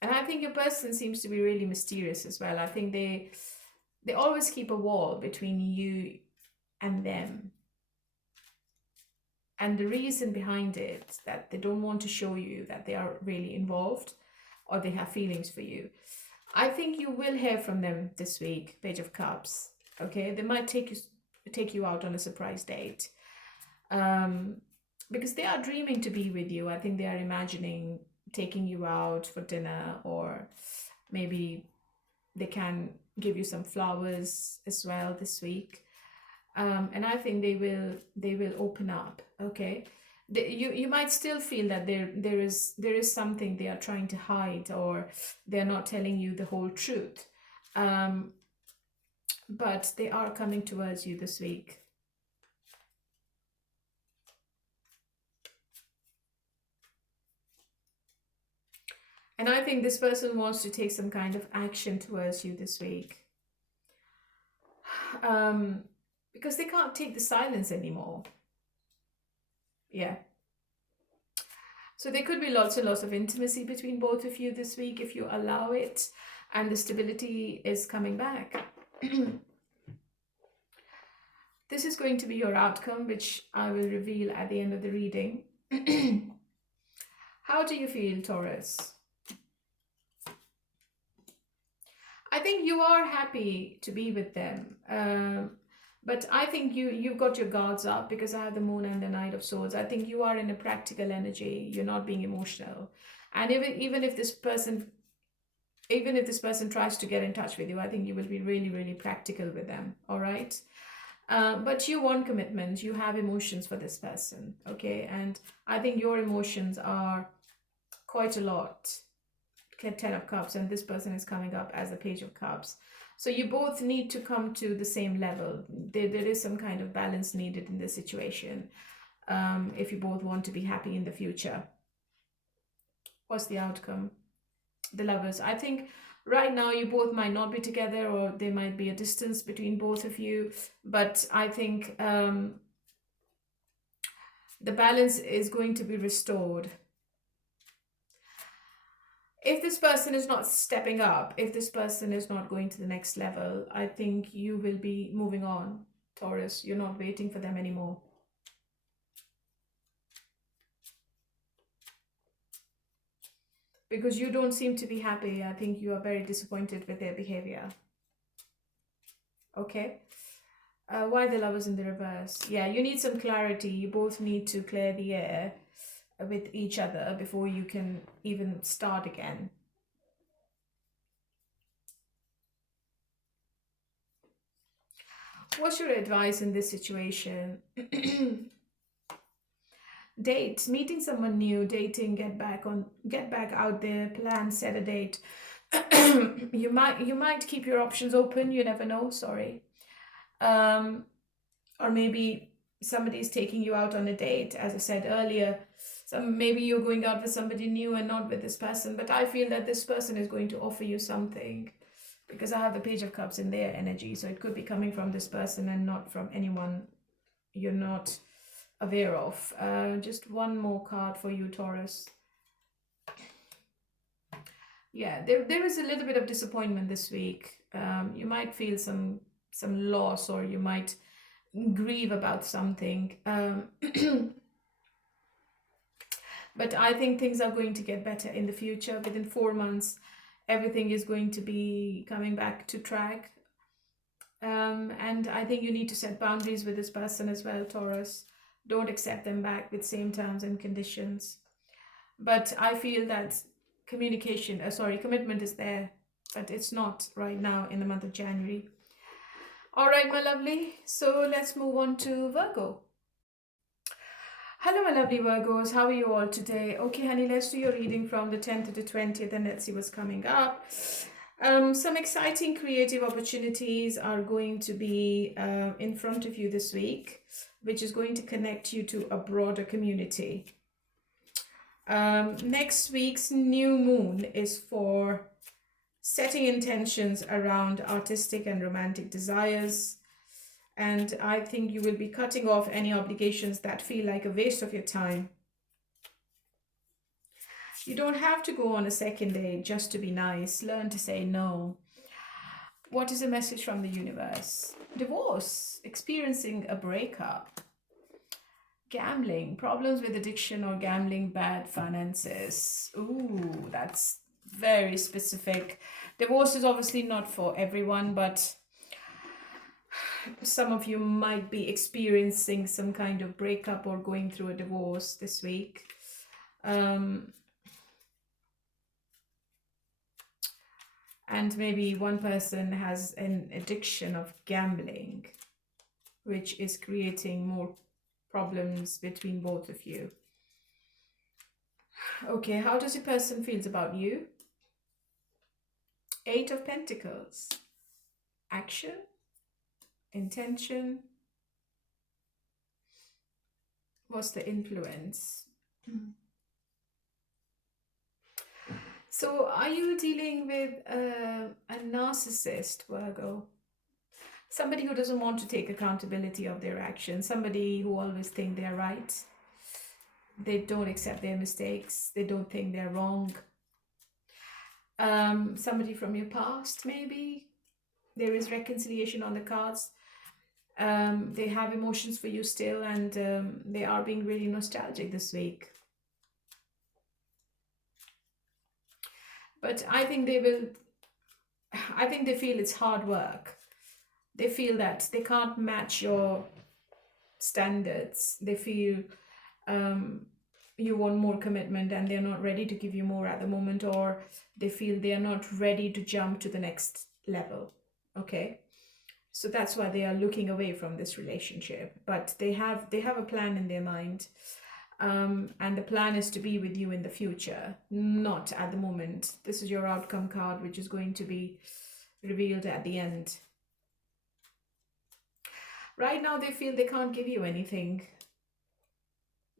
And I think your person seems to be really mysterious as well. I think they always keep a wall between you and them. And the reason behind it, that they don't want to show you that they are really involved or they have feelings for you. I think you will hear from them this week, Page of Cups. Okay, they might take you out on a surprise date. Because they are dreaming to be with you. I think they are imagining taking you out for dinner, or maybe they can give you some flowers as well this week. And I think they will open up. Okay, you might still feel that there is something they are trying to hide, or they're not telling you the whole truth. But they are coming towards you this week. And I think this person wants to take some kind of action towards you this week. Because they can't take the silence anymore. Yeah. So there could be lots and lots of intimacy between both of you this week if you allow it, and the stability is coming back. This is going to be your outcome, which I will reveal at the end of the reading. How do you feel, Taurus? I think you are happy to be with them. But I think you've got your guards up, because I have the Moon and the Knight of Swords. I think you are in a practical energy. You're not being emotional. And even if this person tries to get in touch with you, I think you will be really, really practical with them. All right. But you want commitment. You have emotions for this person. Okay. And I think your emotions are quite a lot. 10 of Cups, and this person is coming up as a Page of Cups. So you both need to come to the same level. There is some kind of balance needed in this situation, if you both want to be happy in the future. What's the outcome? The Lovers. I think right now you both might not be together, or there might be a distance between both of you. But I think the balance is going to be restored. If this person is not stepping up, if this person is not going to the next level, I think you will be moving on, Taurus. You're not waiting for them anymore. Because you don't seem to be happy. I think you are very disappointed with their behavior. Okay. Why the Lovers in the reverse? Yeah, you need some clarity. You both need to clear the air with each other before you can even start again. What's your advice in this situation? Date, meeting someone new, dating, get back out there, plan, set a date. you might keep your options open, you never know, sorry. Or maybe somebody's taking you out on a date, as I said earlier. So maybe you're going out with somebody new and not with this person, but I feel that this person is going to offer you something, because I have the Page of Cups in their energy. So it could be coming from this person and not from anyone you're not aware of. Just one more card for you, Taurus. Yeah, there is a little bit of disappointment this week. You might feel some loss, or you might grieve about something. But I think things are going to get better in the future. Within 4 months, everything is going to be coming back to track. And I think you need to set boundaries with this person as well, Taurus. Don't accept them back with same terms and conditions. But I feel that commitment is there, but it's not right now in the month of January. All right, my lovely. So let's move on to Virgo. Hello, my lovely Virgos. How are you all today? Okay, honey, let's do your reading from the 10th to the 20th, and let's see what's coming up. Some exciting creative opportunities are going to be in front of you this week, which is going to connect you to a broader community. Next week's new moon is for setting intentions around artistic and romantic desires. And I think you will be cutting off any obligations that feel like a waste of your time. You don't have to go on a second date just to be nice. Learn to say no. What is the message from the universe? Divorce, experiencing a breakup, gambling, problems with addiction or gambling, bad finances. Ooh, that's very specific. Divorce is obviously not for everyone, but some of you might be experiencing some kind of breakup or going through a divorce this week. And maybe one person has an addiction of gambling, which is creating more problems between both of you. Okay, how does your person feels about you? 8 of Pentacles. Action, intention. What's the influence? So are you dealing with a narcissist, Virgo? Somebody who doesn't want to take accountability of their actions. Somebody who always think they're right. They don't accept their mistakes. They don't think they're wrong. Somebody from your past, maybe. There is reconciliation on the cards. They have emotions for you still, and they are being really nostalgic this week. But I think they feel it's hard work. They feel that they can't match your standards. They feel you want more commitment and they're not ready to give you more at the moment, or they feel they're not ready to jump to the next level. Okay, so that's why they are looking away from this relationship, but they have a plan in their mind, and the plan is to be with you in the future, not at the moment. This is your outcome card, which is going to be revealed at the end. Right now they feel they can't give you anything.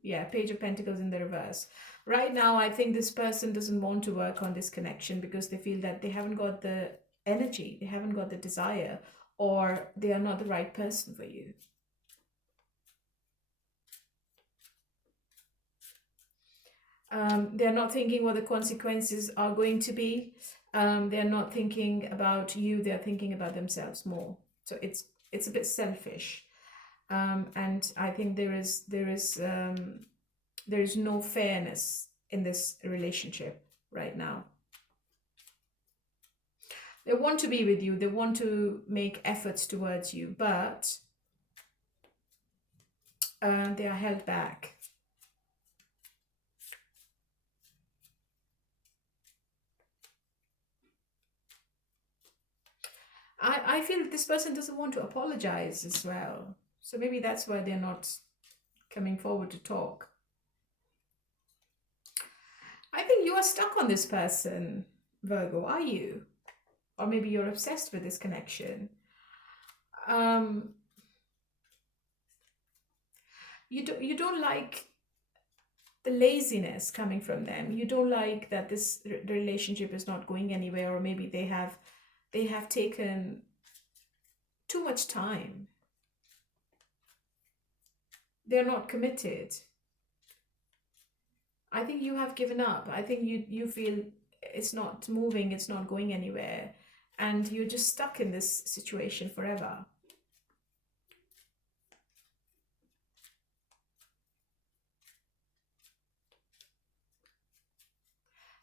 Yeah, Page of Pentacles in the reverse. Right now, I think this person doesn't want to work on this connection because they feel that they haven't got the energy, they haven't got the desire, or they are not the right person for you. They're not thinking what the consequences are going to be. They're not thinking about you, they're thinking about themselves more. So it's a bit selfish. And I think there is no fairness in this relationship right now. They want to be with you, they want to make efforts towards you, but they are held back. I feel this person doesn't want to apologize as well. So maybe that's why they're not coming forward to talk. I think you are stuck on this person, Virgo, are you? Or maybe you're obsessed with this connection. You don't like the laziness coming from them. You don't like that this relationship is not going anywhere, or maybe they have taken too much time. They're not committed. I think you have given up. I think you feel it's not moving, it's not going anywhere, and you're just stuck in this situation forever.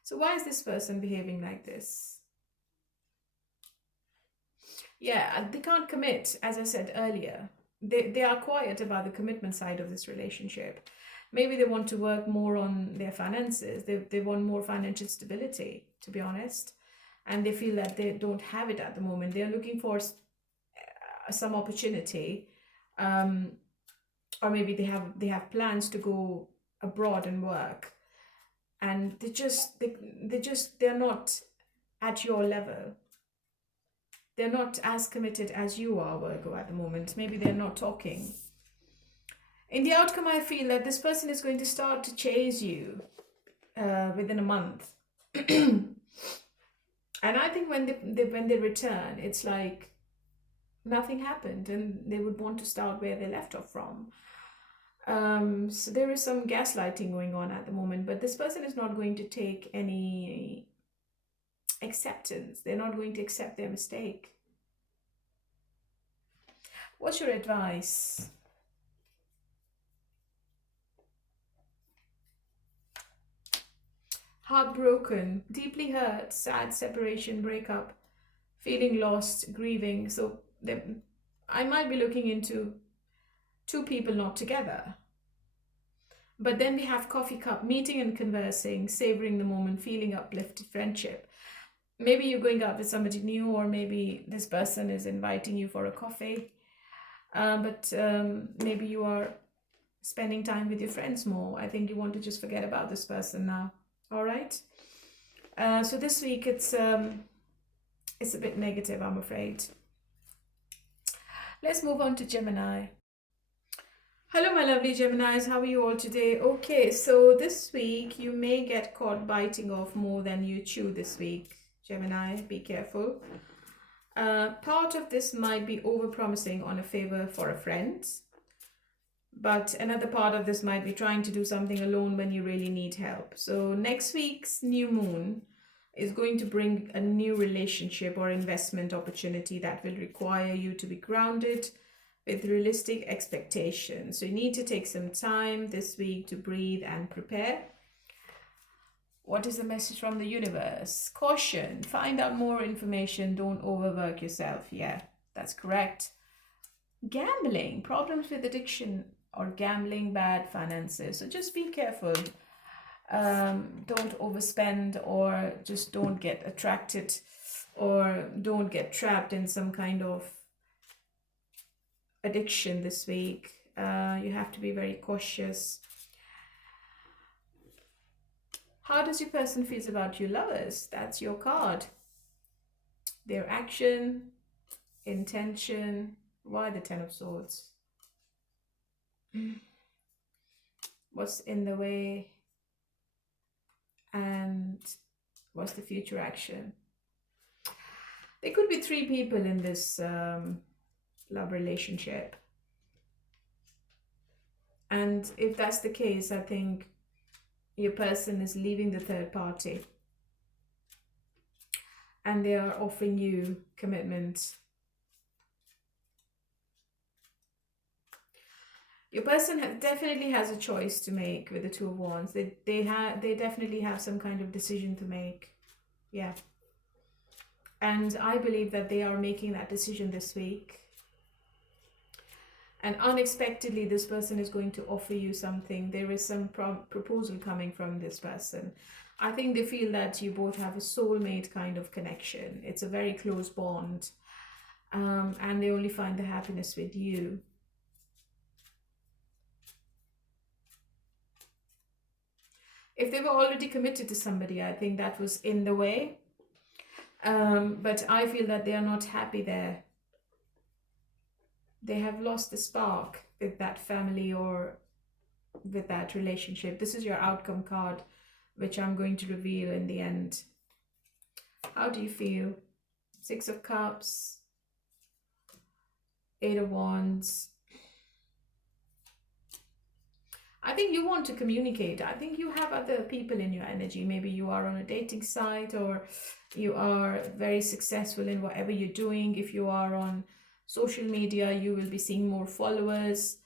So why is this person behaving like this? Yeah, they can't commit, as I said earlier. They are quiet about the commitment side of this relationship. Maybe they want to work more on their finances. They want more financial stability, to be honest. And they feel that they don't have it at the moment. They're looking for some opportunity. Or maybe they have plans to go abroad and work. And they're not at your level. They're not as committed as you are, Virgo, at the moment. Maybe they're not talking. In the outcome, I feel that this person is going to start to chase you within a month. And I think when they return, it's like nothing happened, and they would want to start where they left off from. So there is some gaslighting going on at the moment, but this person is not going to take any acceptance. They're not going to accept their mistake. What's your advice? Heartbroken, deeply hurt, sad, separation, breakup, feeling lost, grieving. So I might be looking into two people not together. But then we have coffee cup, meeting and conversing, savoring the moment, feeling uplifted, friendship. Maybe you're going out with somebody new, or maybe this person is inviting you for a coffee. But maybe you are spending time with your friends more. I think you want to just forget about this person now. All right. So this week it's a bit negative, I'm afraid. Let's move on to Gemini. Hello, my lovely Geminis. How are you all today? Okay, so this week you may get caught biting off more than you chew this week, Gemini. Be careful. Part of this might be overpromising on a favor for a friend, but another part of this might be trying to do something alone when you really need help. So next week's new moon is going to bring a new relationship or investment opportunity that will require you to be grounded with realistic expectations. So you need to take some time this week to breathe and prepare. What is the message from the universe? Caution, find out more information, don't overwork yourself. Yeah, that's correct. Gambling, problems with addiction or gambling, bad finances. So just be careful. Don't overspend, or just don't get attracted, or don't get trapped in some kind of addiction this week. You have to be very cautious. How does your person feel about your lovers? That's your card. Their action, intention. Why the Ten of Swords? What's in the way? And what's the future action? There could be three people in this love relationship. And if that's the case, I think your person is leaving the third party and they are offering you commitment. Your person definitely has a choice to make with the Two of Wands. They definitely have some kind of decision to make. Yeah. And I believe that they are making that decision this week. And unexpectedly, this person is going to offer you something. There is some proposal coming from this person. I think they feel that you both have a soulmate kind of connection. It's a very close bond. And they only find the happiness with you. If they were already committed to somebody, I think that was in the way. But I feel that they are not happy there. They have lost the spark with that family or with that relationship. This is your outcome card, which I'm going to reveal in the end. How do you feel? Six of Cups, Eight of Wands. I think you want to communicate. I think you have other people in your energy. Maybe you are on a dating site, or you are very successful in whatever you're doing. If you are on social media, you will be seeing more followers.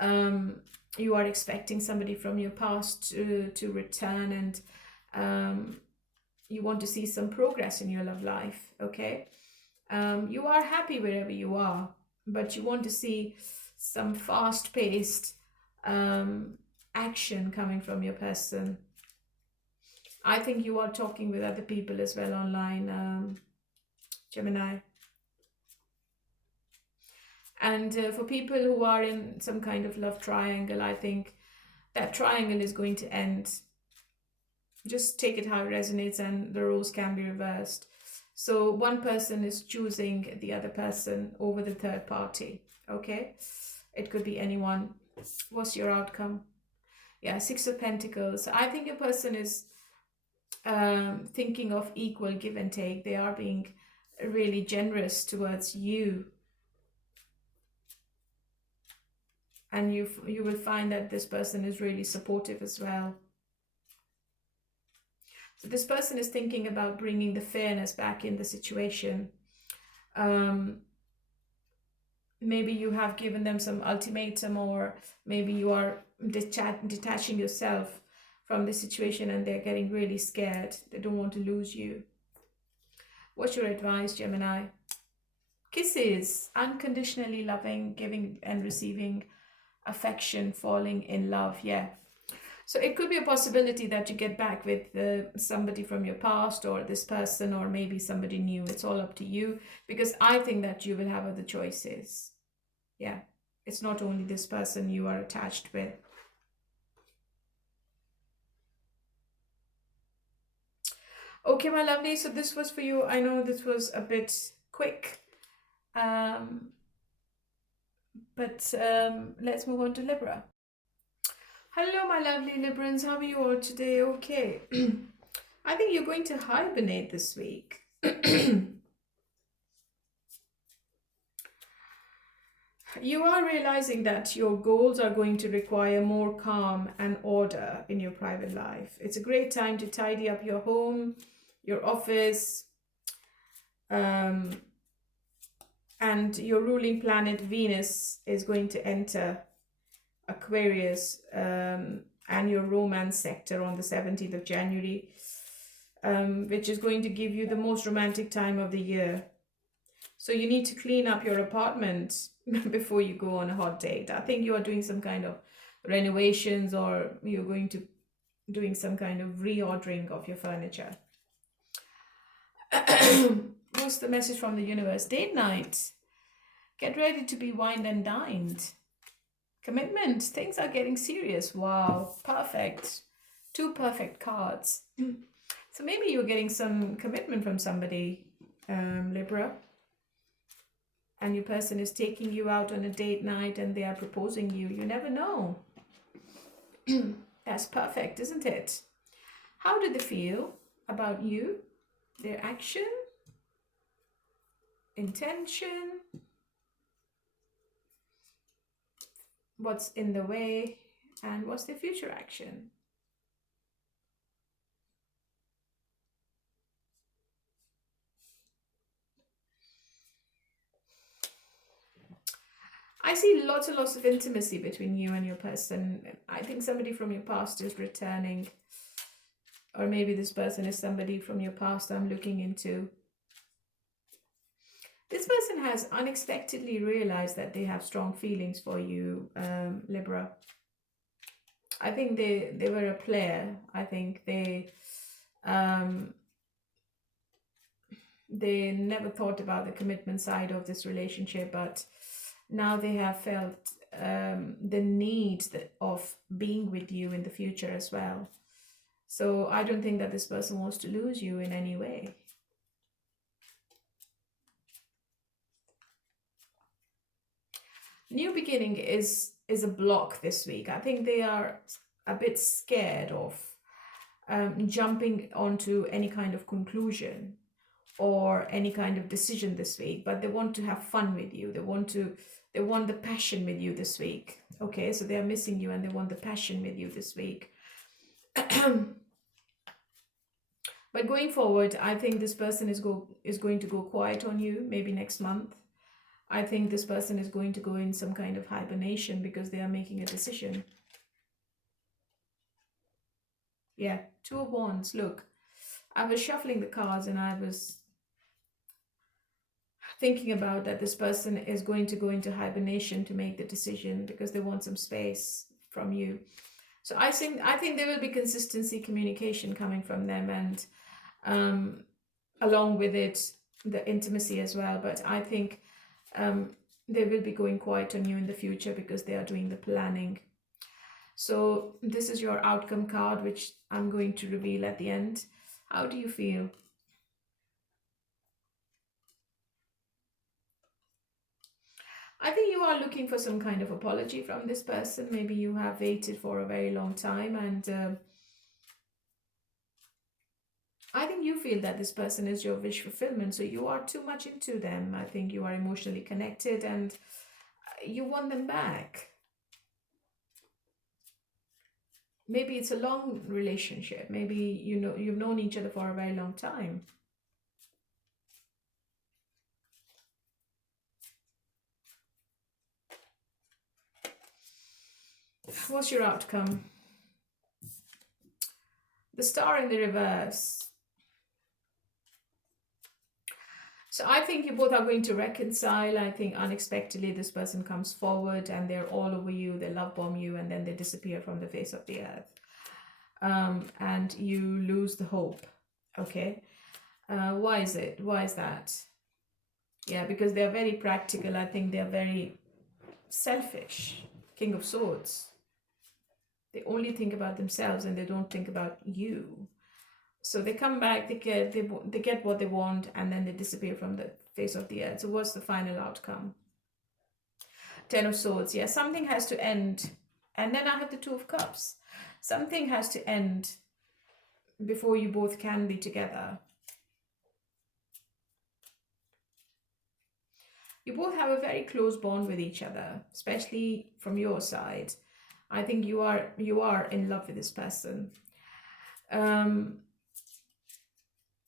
You are expecting somebody from your past to return, and you want to see some progress in your love life, okay? You are happy wherever you are, but you want to see some fast-paced action coming from your person. I think you are talking with other people as well online, Gemini. And for people who are in some kind of love triangle, I think that triangle is going to end. Just take it how it resonates, and the roles can be reversed. So one person is choosing the other person over the third party, okay? It could be anyone. What's your outcome? Yeah, Six of Pentacles. I think your person is thinking of equal give and take. They are being really generous towards you. And you will find that this person is really supportive as well. So this person is thinking about bringing the fairness back in the situation. Maybe you have given them some ultimatum, or maybe you are detaching yourself from the situation and they're getting really scared. They don't want to lose you. What's your advice, Gemini? Kisses, unconditionally loving, giving and receiving affection, falling in love. Yeah. So it could be a possibility that you get back with somebody from your past, or this person, or maybe somebody new. It's all up to you, because I think that you will have other choices. Yeah. It's not only this person you are attached with. Okay, my lovely. So this was for you. I know this was a bit quick. But let's move on to Libra. Hello, my lovely Librans. How are you all today? Okay. I think you're going to hibernate this week. You are realizing that your goals are going to require more calm and order in your private life. It's a great time to tidy up your home, your office, and your ruling planet Venus is going to enter Aquarius and your romance sector on the 17th of January, which is going to give you the most romantic time of the year. So you need to clean up your apartment before you go on a hot date. I think you are doing some kind of renovations, or you're going to doing some kind of reordering of your furniture. What's the message from the universe? Date night. Get ready to be wined and dined. Commitment. Things are getting serious. Wow. Perfect. 2 perfect cards. So maybe you're getting some commitment from somebody, Libra. And your person is taking you out on a date night and they are proposing you. You never know. That's perfect, isn't it? How do they feel about you? Their action? Intention? What's in the way? And what's their future action? I see lots and lots of intimacy between you and your person. I think somebody from your past is returning. Or maybe this person is somebody from your past I'm looking into. This person has unexpectedly realized that they have strong feelings for you, Libra. I think they were a player. I think they never thought about the commitment side of this relationship, but now they have felt the need of being with you in the future as well. So I don't think that this person wants to lose you in any way. New beginning is a block this week. I think they are a bit scared of jumping onto any kind of conclusion or any kind of decision this week, but they want to have fun with you. They want the passion with you this week. Okay, so they are missing you and they want the passion with you this week. But going forward, I think this person is going to go quiet on you, maybe next month. I think this person is going to go in some kind of hibernation because they are making a decision. Yeah, 2 of Wands. Look, I was shuffling the cards and I was thinking about that this person is going to go into hibernation to make the decision because they want some space from you. So I think there will be consistency, communication coming from them, and along with it, the intimacy as well. But I think they will be going quiet on you in the future because they are doing the planning. So this is your outcome card, which I'm going to reveal at the end. How do you feel? I think you are looking for some kind of apology from this person. Maybe you have waited for a very long time, and I think you feel that this person is your wish fulfillment. So you are too much into them. I think you are emotionally connected and you want them back. Maybe it's a long relationship. Maybe you've known each other for a very long time. What's your outcome? The Star in the reverse. So I think you both are going to reconcile. I think unexpectedly this person comes forward and they're all over you, they love bomb you, and then they disappear from the face of the earth. And you lose the hope. Okay. Why is it? Why is that? Yeah, because they're very practical. I think they're very selfish. King of Swords. They only think about themselves and they don't think about you. So they come back, they get what they want, and then they disappear from the face of the earth. So what's the final outcome? Ten of Swords. Yeah, something has to end. And then I have the Two of Cups. Something has to end before you both can be together. You both have a very close bond with each other, especially from your side. I think you are in love with this person.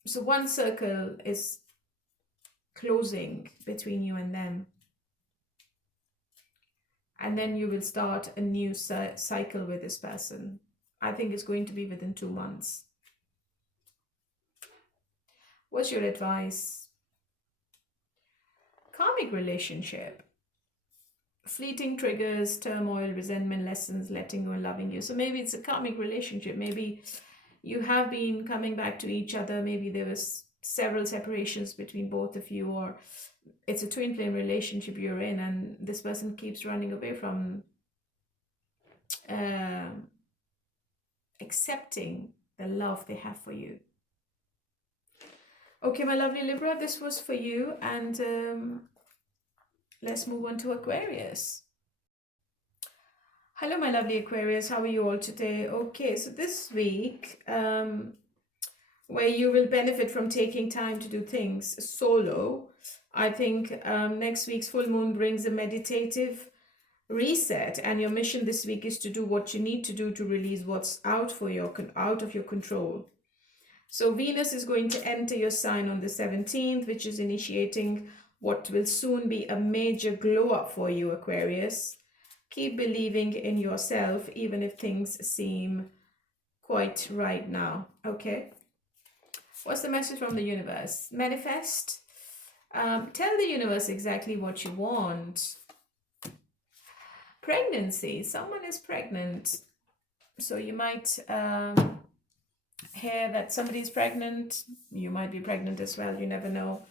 So one circle is closing between you and them. And then you will start a new cycle with this person. I think it's going to be within 2 months. What's your advice? Karmic relationship. Fleeting triggers, turmoil, resentment, lessons, letting go and loving you. So maybe it's a karmic relationship. Maybe you have been coming back to each other. Maybe there was several separations between both of you, or it's a twin flame relationship you're in and this person keeps running away from accepting the love they have for you. Okay, my lovely Libra, this was for you, and let's move on to Aquarius. Hello, my lovely Aquarius. How are you all today? Okay, so this week, where you will benefit from taking time to do things solo, I think next week's full moon brings a meditative reset, and your mission this week is to do what you need to do to release what's out of your control. So Venus is going to enter your sign on the 17th, which is initiating what will soon be a major glow up for you, Aquarius. Keep believing in yourself, even if things seem quite right now. Okay. What's the message from the universe? Manifest. Tell the universe exactly what you want. Pregnancy. Someone is pregnant. So you might hear that somebody's pregnant. You might be pregnant as well. You never know.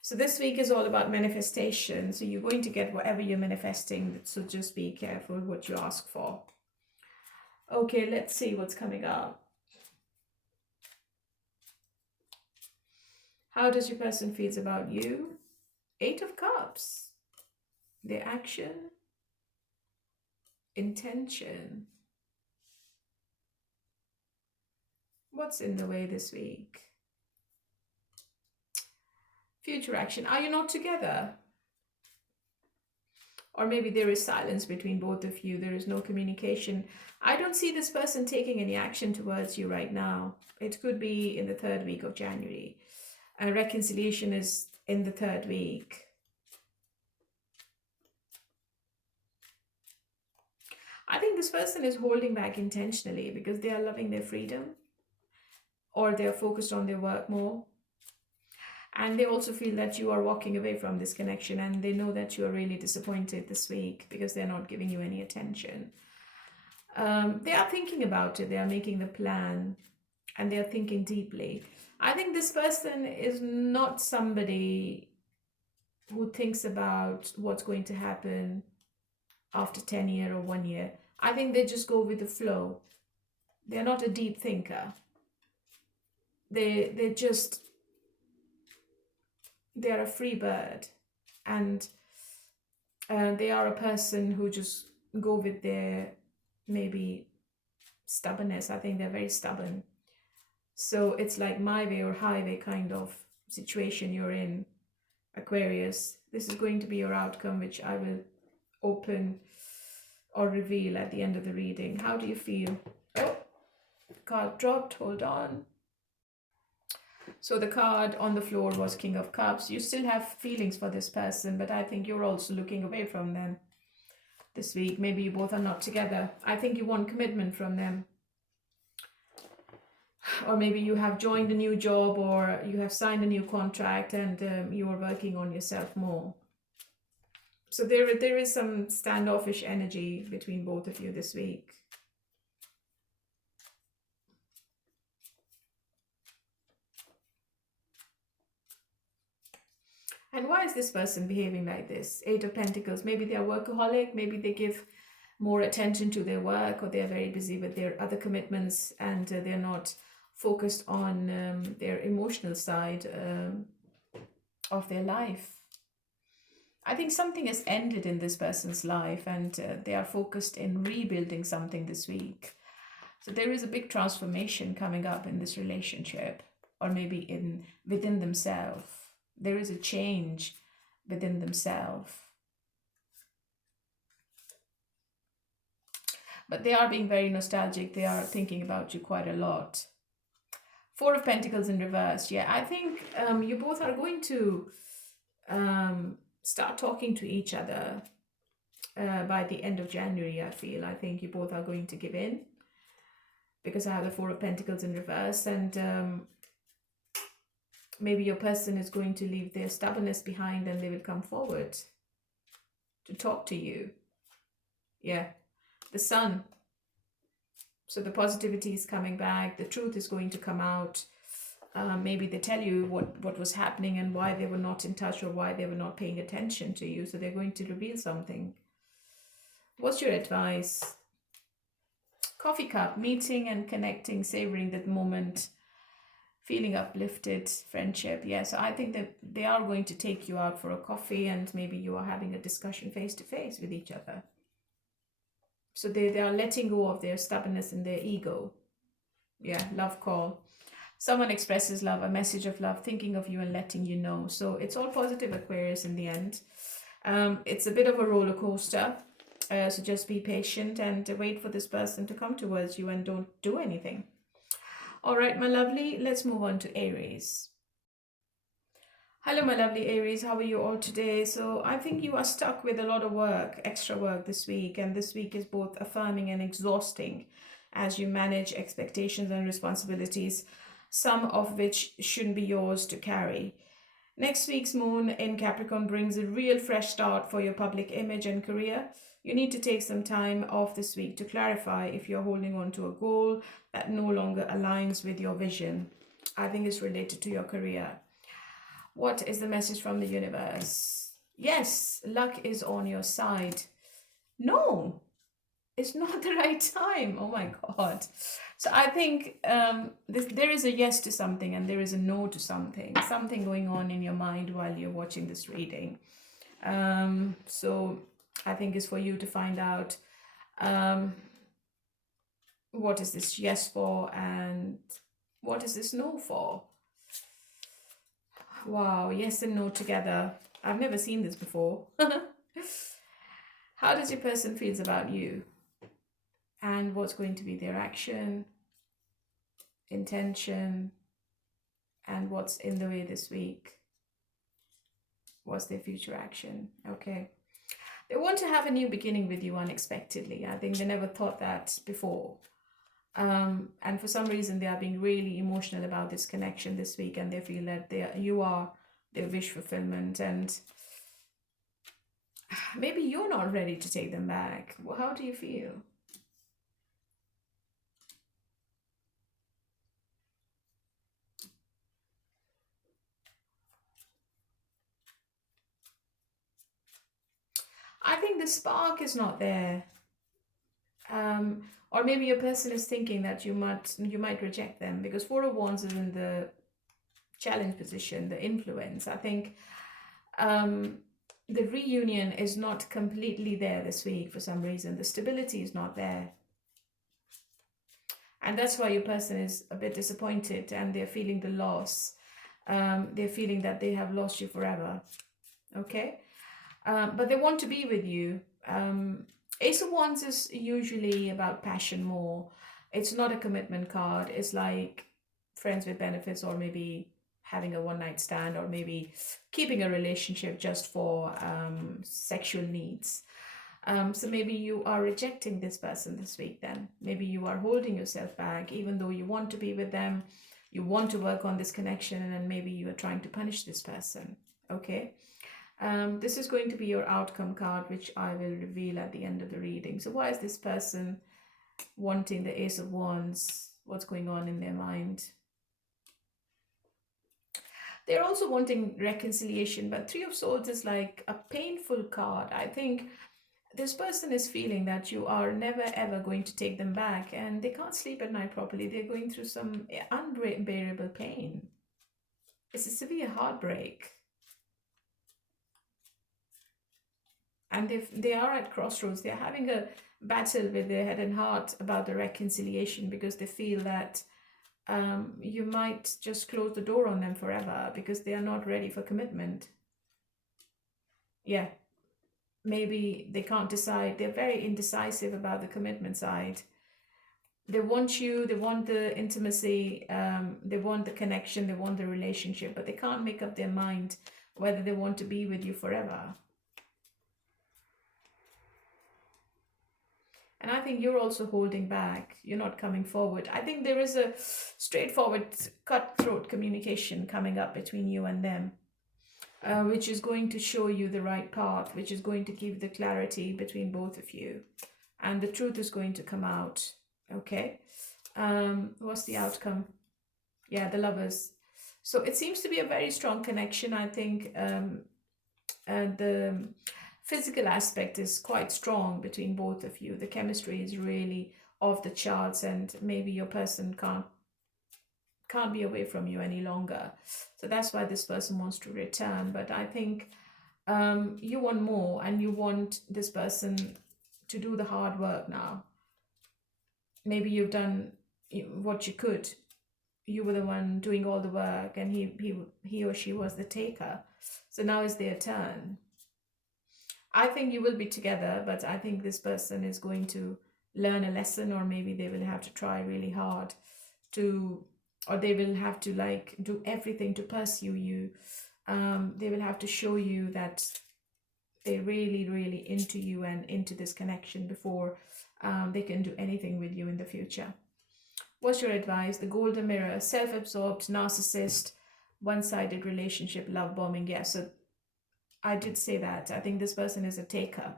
So this week is all about manifestation. So you're going to get whatever you're manifesting. So just be careful what you ask for. Okay, let's see what's coming up. How does your person feel about you? 8 of Cups. Their action. Intention. What's in the way this week? Future action. Are you not together? Or maybe there is silence between both of you. There is no communication. I don't see this person taking any action towards you right now. It could be in the 3rd week of January. And reconciliation is in the 3rd week. I think this person is holding back intentionally because they are loving their freedom, or they are focused on their work more. And they also feel that you are walking away from this connection, and they know that you are really disappointed this week because they're not giving you any attention. They are thinking about it. They are making the plan, and they are thinking deeply. I think this person is not somebody who thinks about what's going to happen after 10 years or 1 year. I think they just go with the flow. They're not a deep thinker. They're a free bird, and they are a person who just go with their maybe stubbornness. I think they're very stubborn. So it's like my way or highway kind of situation you're in, Aquarius. This is going to be your outcome, which I will open or reveal at the end of the reading. How do you feel? Oh, card dropped. Hold on. So the card on the floor was King of Cups. You still have feelings for this person, but I think you're also looking away from them this week. Maybe you both are not together. I think you want commitment from them. Or maybe you have joined a new job, or you have signed a new contract, and you are working on yourself more. So there is some standoffish energy between both of you this week. And why is this person behaving like this? Eight of Pentacles. Maybe they are workaholic. Maybe they give more attention to their work, or they are very busy with their other commitments, and they're not focused on their emotional side of their life. I think something has ended in this person's life, and they are focused in rebuilding something this week. So there is a big transformation coming up in this relationship, or maybe within themselves. There is a change within themselves. But they are being very nostalgic. They are thinking about you quite a lot. Four of Pentacles in reverse. Yeah, I think you both are going to start talking to each other by the end of January, I feel. I think you both are going to give in, because I have the Four of Pentacles in reverse, and maybe your person is going to leave their stubbornness behind, and they will come forward to talk to you. Yeah, the Sun. So the positivity is coming back. The truth is going to come out. Maybe they tell you what was happening and why they were not in touch, or why they were not paying attention to you. So they're going to reveal something. What's your advice? Coffee cup, meeting and connecting, savoring that moment, feeling uplifted, friendship. Yes, I think that they are going to take you out for a coffee, and maybe you are having a discussion face to face with each other. So they are letting go of their stubbornness and their ego. Yeah, love call. Someone expresses love, a message of love, thinking of you and letting you know. So it's all positive, Aquarius, in the end. It's a bit of a roller coaster. So just be patient and wait for this person to come towards you, and don't do anything. All right, my lovely, let's move on to Aries. Hello, my lovely Aries. How are you all today? So I think you are stuck with a lot of work, extra work this week. And this week is both affirming and exhausting as you manage expectations and responsibilities, some of which shouldn't be yours to carry. Next week's moon in Capricorn brings a real fresh start for your public image and career. You need to take some time off this week to clarify if you're holding on to a goal that no longer aligns with your vision. I think it's related to your career. What is the message from the universe? Yes, luck is on your side. No, it's not the right time. Oh my God. So I think there is a yes to something, and there is a no to something. Something going on in your mind while you're watching this reading. So I think it's for you to find out what is this yes for, and what is this no for. Wow, yes and no together. I've never seen this before. How does your person feels about you? And what's going to be their action, intention, and what's in the way this week? What's their future action? Okay. They want to have a new beginning with you unexpectedly. I think they never thought that before. And for some reason, they are being really emotional about this connection this week, and they feel that you are their wish fulfillment, and maybe you're not ready to take them back. Well, how do you feel? I think the spark is not there. Or maybe your person is thinking that you might reject them, because Four of Wands is in the challenge position, the influence. I think the reunion is not completely there this week for some reason. The stability is not there. And that's why your person is a bit disappointed, and they're feeling the loss. They're feeling that they have lost you forever. Okay? But they want to be with you. Ace of Wands is usually about passion more. It's not a commitment card. It's like friends with benefits, or maybe having a one night stand, or maybe keeping a relationship just for sexual needs. So maybe you are rejecting this person this week then. Maybe you are holding yourself back, even though you want to be with them, you want to work on this connection, and then maybe you are trying to punish this person. Okay. This is going to be your outcome card, which I will reveal at the end of the reading. So why is this person wanting the Ace of Wands? What's going on in their mind? They're also wanting reconciliation, but Three of Swords is like a painful card. I think this person is feeling that you are never ever going to take them back, and they can't sleep at night properly. They're going through some unbearable pain. It's a severe heartbreak. And they are at crossroads. They're having a battle with their head and heart about the reconciliation, because they feel that you might just close the door on them forever because they are not ready for commitment. Yeah, maybe they can't decide. They're very indecisive about the commitment side. They want you, they want the intimacy, they want the connection, they want the relationship, but they can't make up their mind whether they want to be with you forever. And I think you're also holding back. You're not coming forward. I think there is a straightforward, cutthroat communication coming up between you and them, which is going to show you the right path, which is going to give the clarity between both of you. And the truth is going to come out. Okay. What's the outcome? Yeah, the Lovers. So it seems to be a very strong connection. I think the physical aspect is quite strong between both of you. The chemistry is really off the charts, and maybe your person can't be away from you any longer. So that's why this person wants to return. But I think you want more, and you want this person to do the hard work now. Maybe you've done what you could. You were the one doing all the work, and he or she was the taker. So now it's their turn. I think you will be together, but I think this person is going to learn a lesson, or maybe they will have to try really hard or they will have to like do everything to pursue you. They will have to show you that they're really, really into you and into this connection before they can do anything with you in the future. What's your advice? The Golden Mirror, self-absorbed, narcissist, one-sided relationship, love bombing. Yeah, so I did say that. I think this person is a taker,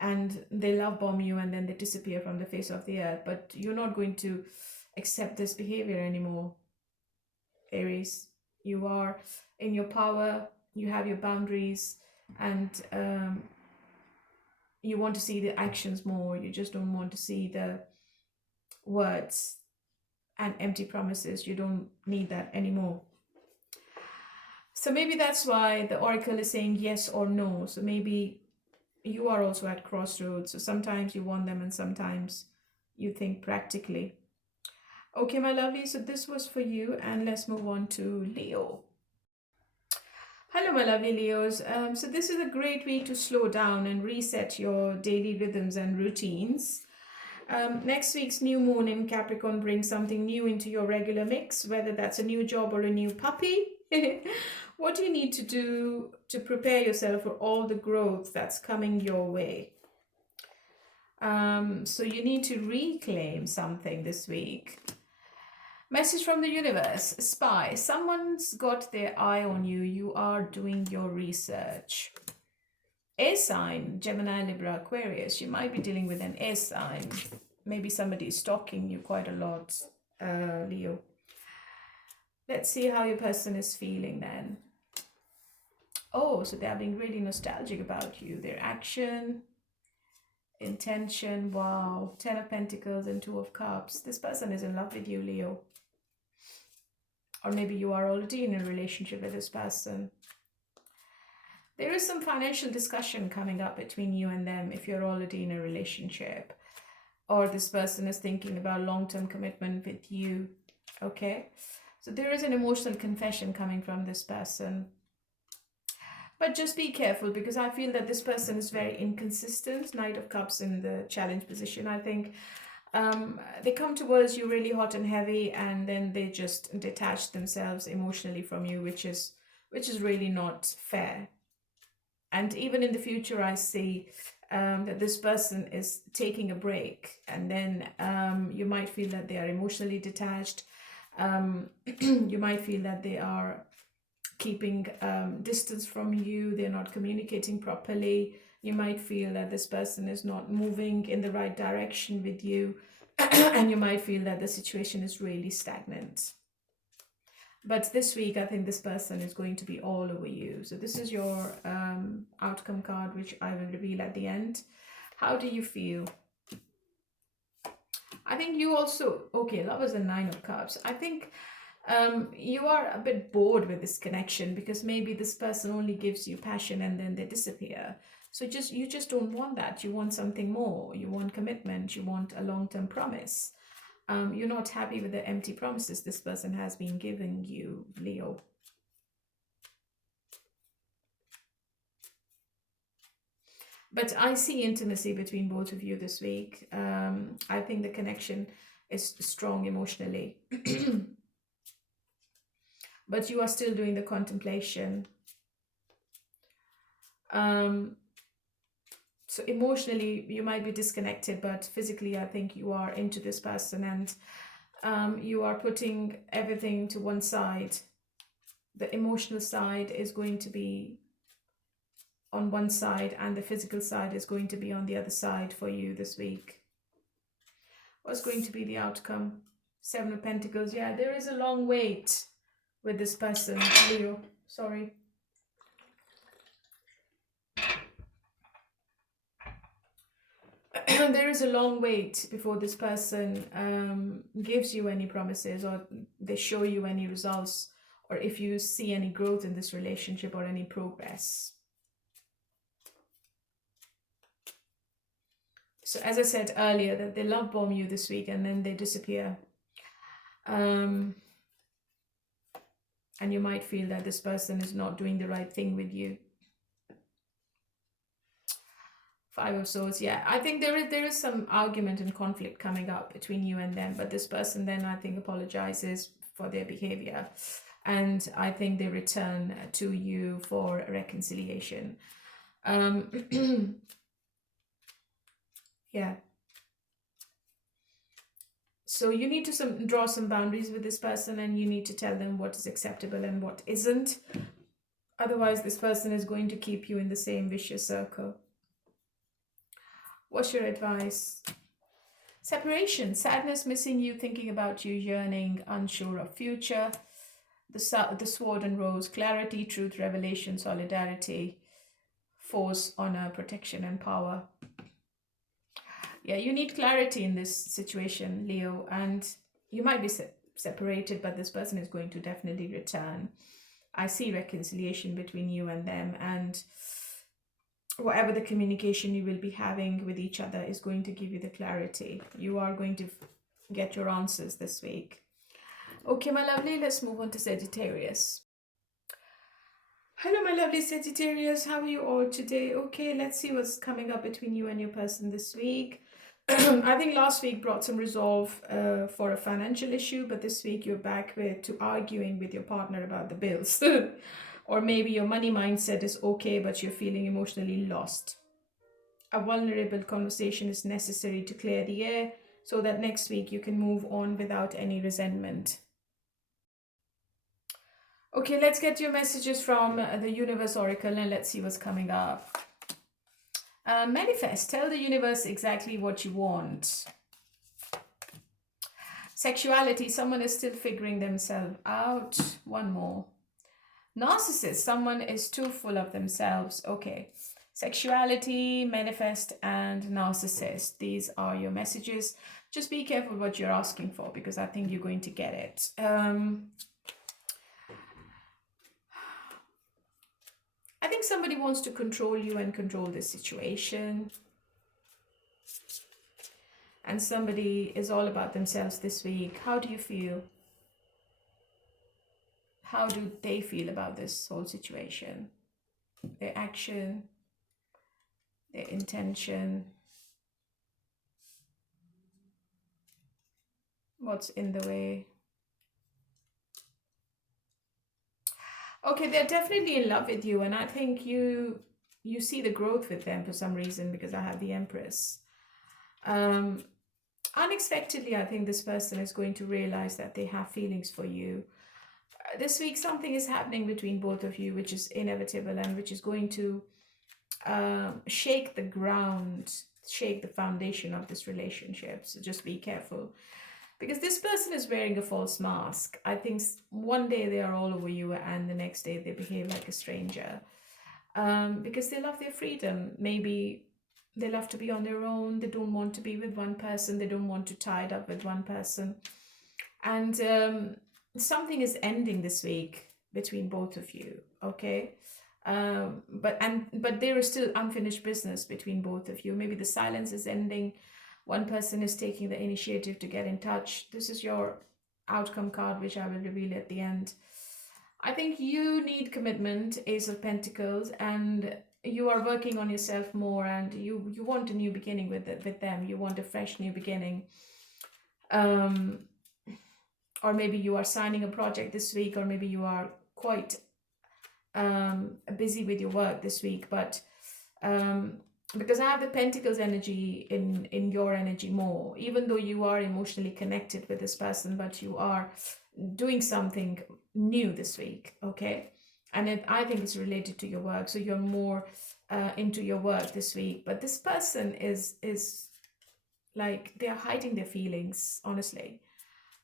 and they love bomb you and then they disappear from the face of the earth. But you're not going to accept this behavior anymore, Aries. You are in your power, you have your boundaries, and you want to see the actions more. You just don't want to see the words and empty promises. You don't need that anymore. So maybe that's why the oracle is saying yes or no. So maybe you are also at crossroads. So sometimes you want them and sometimes you think practically. Okay, my lovely. So this was for you, and let's move on to Leo. Hello, my lovely Leos. So this is a great week to slow down and reset your daily rhythms and routines. Next week's new moon in Capricorn brings something new into your regular mix, whether that's a new job or a new puppy. What do you need to do to prepare yourself for all the growth that's coming your way? So you need to reclaim something this week. Message from the universe. Spy. Someone's got their eye on you. You are doing your research. Air sign, Gemini, Libra, Aquarius. You might be dealing with an air sign. Maybe somebody is stalking you quite a lot, Leo. Let's see how your person is feeling then. Oh, so they're being really nostalgic about you. Their action, intention, wow. 10 of Pentacles and 2 of Cups. This person is in love with you, Leo. Or maybe you are already in a relationship with this person. There is some financial discussion coming up between you and them if you're already in a relationship. Or this person is thinking about long-term commitment with you. Okay? So there is an emotional confession coming from this person. But just be careful, because I feel that this person is very inconsistent. Knight of Cups in the challenge position. I think They come towards you really hot and heavy, and then they just detach themselves emotionally from you, which is really not fair. And even in the future, I see that this person is taking a break, and then you might feel that they are emotionally detached. You might feel that they are keeping distance from you, they're not communicating properly. You might feel that this person is not moving in the right direction with you, and you might feel that the situation is really stagnant. But this week, I think this person is going to be all over you. So this is your outcome card, which I will reveal at the end. How do you feel? I think you also, okay, love is a 9 of cups. I think you are a bit bored with this connection, because maybe this person only gives you passion and then they disappear. So you just don't want that. You want something more. You want commitment. You want a long-term promise. You're not happy with the empty promises this person has been giving you, Leo. But I see intimacy between both of you this week. I think the connection is strong emotionally. But you are still doing the contemplation. So emotionally, you might be disconnected, but physically, I think you are into this person, and you are putting everything to one side. The emotional side is going to be on one side, and the physical side is going to be on the other side for you this week. What's going to be the outcome? 7 of Pentacles. Yeah, there is a long wait with this person, Leo. Sorry. There is a long wait before this person gives you any promises, or they show you any results, or if you see any growth in this relationship or any progress. So as I said earlier, that they love bomb you this week and then they disappear. And you might feel that this person is not doing the right thing with you. 5 of Swords. Yeah, I think there is some argument and conflict coming up between you and them, but this person then, I think, apologizes for their behavior, and I think they return to you for reconciliation. Yeah. So you need to draw some boundaries with this person, and you need to tell them what is acceptable and what isn't. Otherwise, this person is going to keep you in the same vicious circle. What's your advice? Separation, sadness, missing you, thinking about you, yearning, unsure of future. The Sword and Rose, clarity, truth, revelation, solidarity, force, honor, protection, and power. Yeah, you need clarity in this situation, Leo, and you might be separated, but this person is going to definitely return. I see reconciliation between you and them, and whatever the communication you will be having with each other is going to give you the clarity. You are going to get your answers this week. Okay, my lovely, let's move on to Sagittarius. Hello, my lovely Sagittarius. How are you all today? Okay, let's see what's coming up between you and your person this week. I think last week brought some resolve for a financial issue, but this week you're back to arguing with your partner about the bills. Or maybe your money mindset is okay, but you're feeling emotionally lost. A vulnerable conversation is necessary to clear the air so that next week you can move on without any resentment. Okay, let's get your messages from the Universe Oracle, and let's see what's coming up. Manifest. Tell the universe exactly what you want. Sexuality. Someone is still figuring themselves out. One more. Narcissist. Someone is too full of themselves. Okay. Sexuality, manifest, and narcissist. These are your messages. Just be careful what you're asking for, because I think you're going to get it. I think somebody wants to control you and control the situation. And somebody is all about themselves this week. How do you feel? How do they feel about this whole situation? Their action, their intention. What's in the way? Okay, they're definitely in love with you, and I think you see the growth with them for some reason, because I have the Empress. Um, Unexpectedly, I think this person is going to realize that they have feelings for you. This week, something is happening between both of you, which is inevitable and which is going to shake the ground, shake the foundation of this relationship. So just be careful, because this person is wearing a false mask. I think one day they are all over you, and the next day they behave like a stranger, because they love their freedom. Maybe they love to be on their own. They don't want to be with one person. They don't want to tie it up with one person. And something is ending this week between both of you, okay? But there is still unfinished business between both of you. Maybe the silence is ending. One person is taking the initiative to get in touch. This is your outcome card, which I will reveal at the end. I think you need commitment, Ace of Pentacles, and you are working on yourself more, and you want a new beginning with them. You want a fresh new beginning. Or maybe you are signing a project this week, or maybe you are quite busy with your work this week. But because I have the Pentacles energy in your energy more, even though you are emotionally connected with this person, but you are doing something new this week, okay? And I think it's related to your work, so you're more into your work this week. But this person is like, they're hiding their feelings, honestly.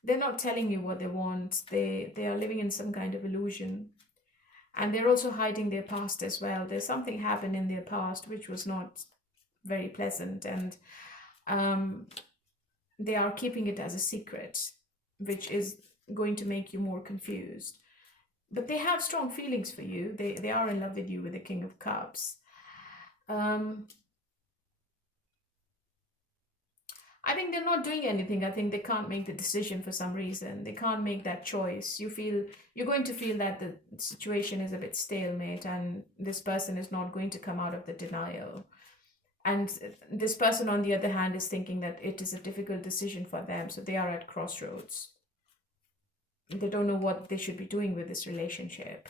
They're not telling you what they want. They are living in some kind of illusion. And they're also hiding their past as well. There's something happened in their past which was not very pleasant. And they are keeping it as a secret, which is going to make you more confused. But they have strong feelings for you. They are in love with you, with the King of Cups. I think they're not doing anything. I think they can't make the decision for some reason. They can't make that choice. You're going to feel that the situation is a bit stalemate, and this person is not going to come out of the denial. And this person, on the other hand, is thinking that it is a difficult decision for them. So they are at crossroads. They don't know what they should be doing with this relationship.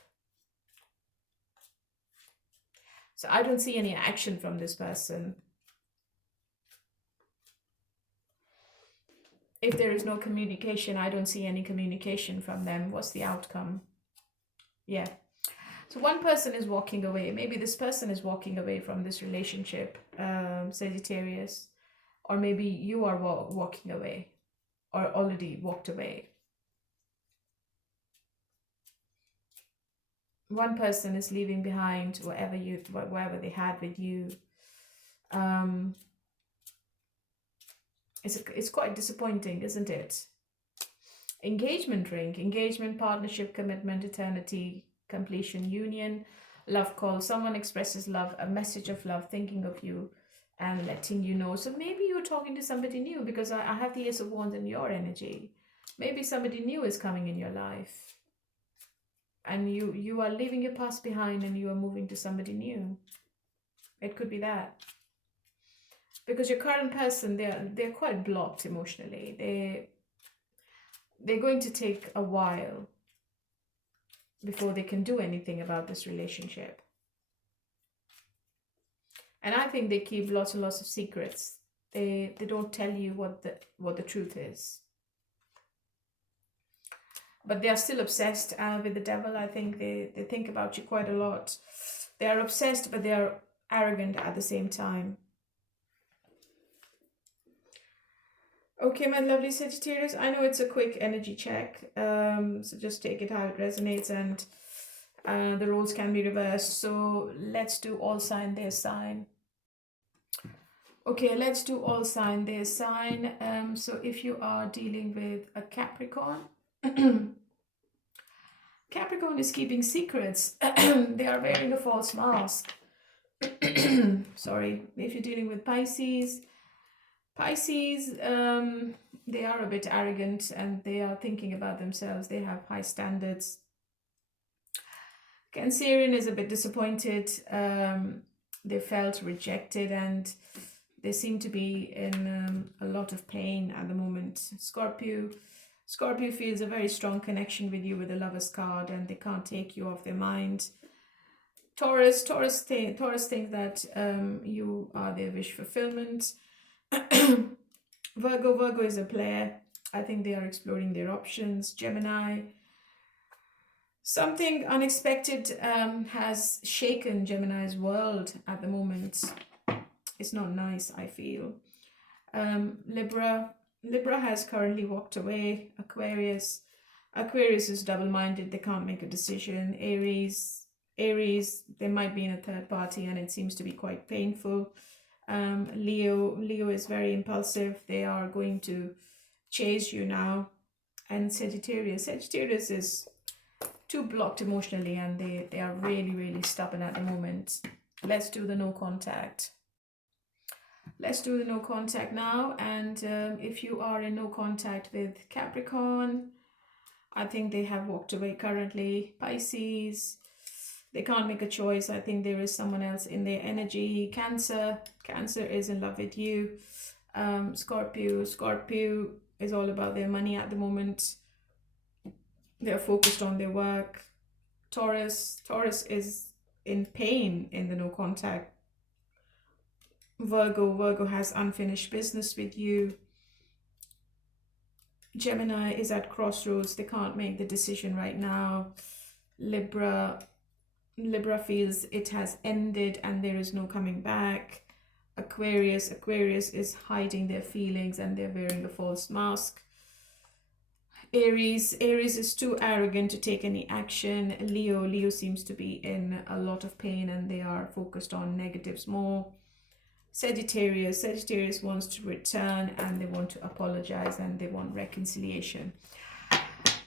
So I don't see any action from this person. If there is no communication, I don't see any communication from them. What's the outcome? Yeah. So one person is walking away. Maybe this person is walking away from this relationship, Sagittarius. Or maybe you are walking away, or already walked away. One person is leaving behind whatever they had with you. It's quite disappointing, isn't it? Engagement ring, engagement, partnership, commitment, eternity, completion, union, love call. Someone expresses love, a message of love, thinking of you and letting you know. So maybe you're talking to somebody new, because I have the Ace of Wands in your energy. Maybe somebody new is coming in your life, and you are leaving your past behind and you are moving to somebody new. It could be that. Because your current person, they're quite blocked emotionally. They're going to take a while before they can do anything about this relationship. And I think they keep lots and lots of secrets. They don't tell you what the truth is. But they are still obsessed with the devil. I think they think about you quite a lot. They are obsessed, but they are arrogant at the same time. Okay, my lovely Sagittarius, I know it's a quick energy check, so just take it how it resonates, and the roles can be reversed. So let's do all sign, their sign. Okay, let's do all sign, their sign. So if you are dealing with a Capricorn, Capricorn is keeping secrets. They are wearing a false mask. Sorry. If you're dealing with Pisces, they are a bit arrogant and they are thinking about themselves. They have high standards. Cancerian is a bit disappointed. They felt rejected and they seem to be in a lot of pain at the moment. Scorpio feels a very strong connection with you with the Lover's card, and they can't take you off their mind. Taurus thinks that you are their wish fulfillment. Virgo is a player. I think they are exploring their options. Gemini, something unexpected has shaken Gemini's world at the moment. It's not nice, I feel. Libra has currently walked away. Aquarius is double-minded. They can't make a decision. Aries, they might be in a third party and it seems to be quite painful. Leo is very impulsive. They are going to chase you now. And Sagittarius is too blocked emotionally, and they are really, really stubborn at the moment. Let's do the no contact. Let's do the no contact now. And if you are in no contact with Capricorn, I think they have walked away currently. Pisces, they can't make a choice. I think there is someone else in their energy. Cancer is in love with you. Scorpio is all about their money at the moment. They're focused on their work. Taurus is in pain in the no contact. Virgo has unfinished business with you. Gemini is at crossroads. They can't make the decision right now. Libra feels it has ended and there is no coming back. Aquarius is hiding their feelings and they're wearing a false mask. Aries is too arrogant to take any action. Leo seems to be in a lot of pain and they are focused on negatives more. Sagittarius wants to return and they want to apologize and they want reconciliation.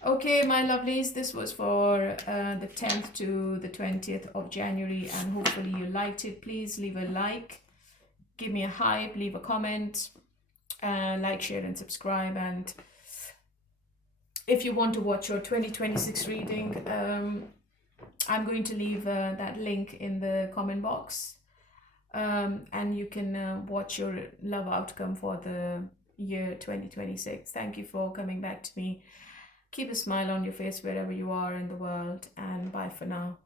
Okay, my lovelies, this was for the 10th to the 20th of January, and hopefully you liked it. Please leave a like, give me a hype, leave a comment, like, share and subscribe. And if you want to watch your 2026 reading, I'm going to leave that link in the comment box. And you can watch your love outcome for the year 2026. Thank you for coming back to me. Keep a smile on your face wherever you are in the world, and bye for now.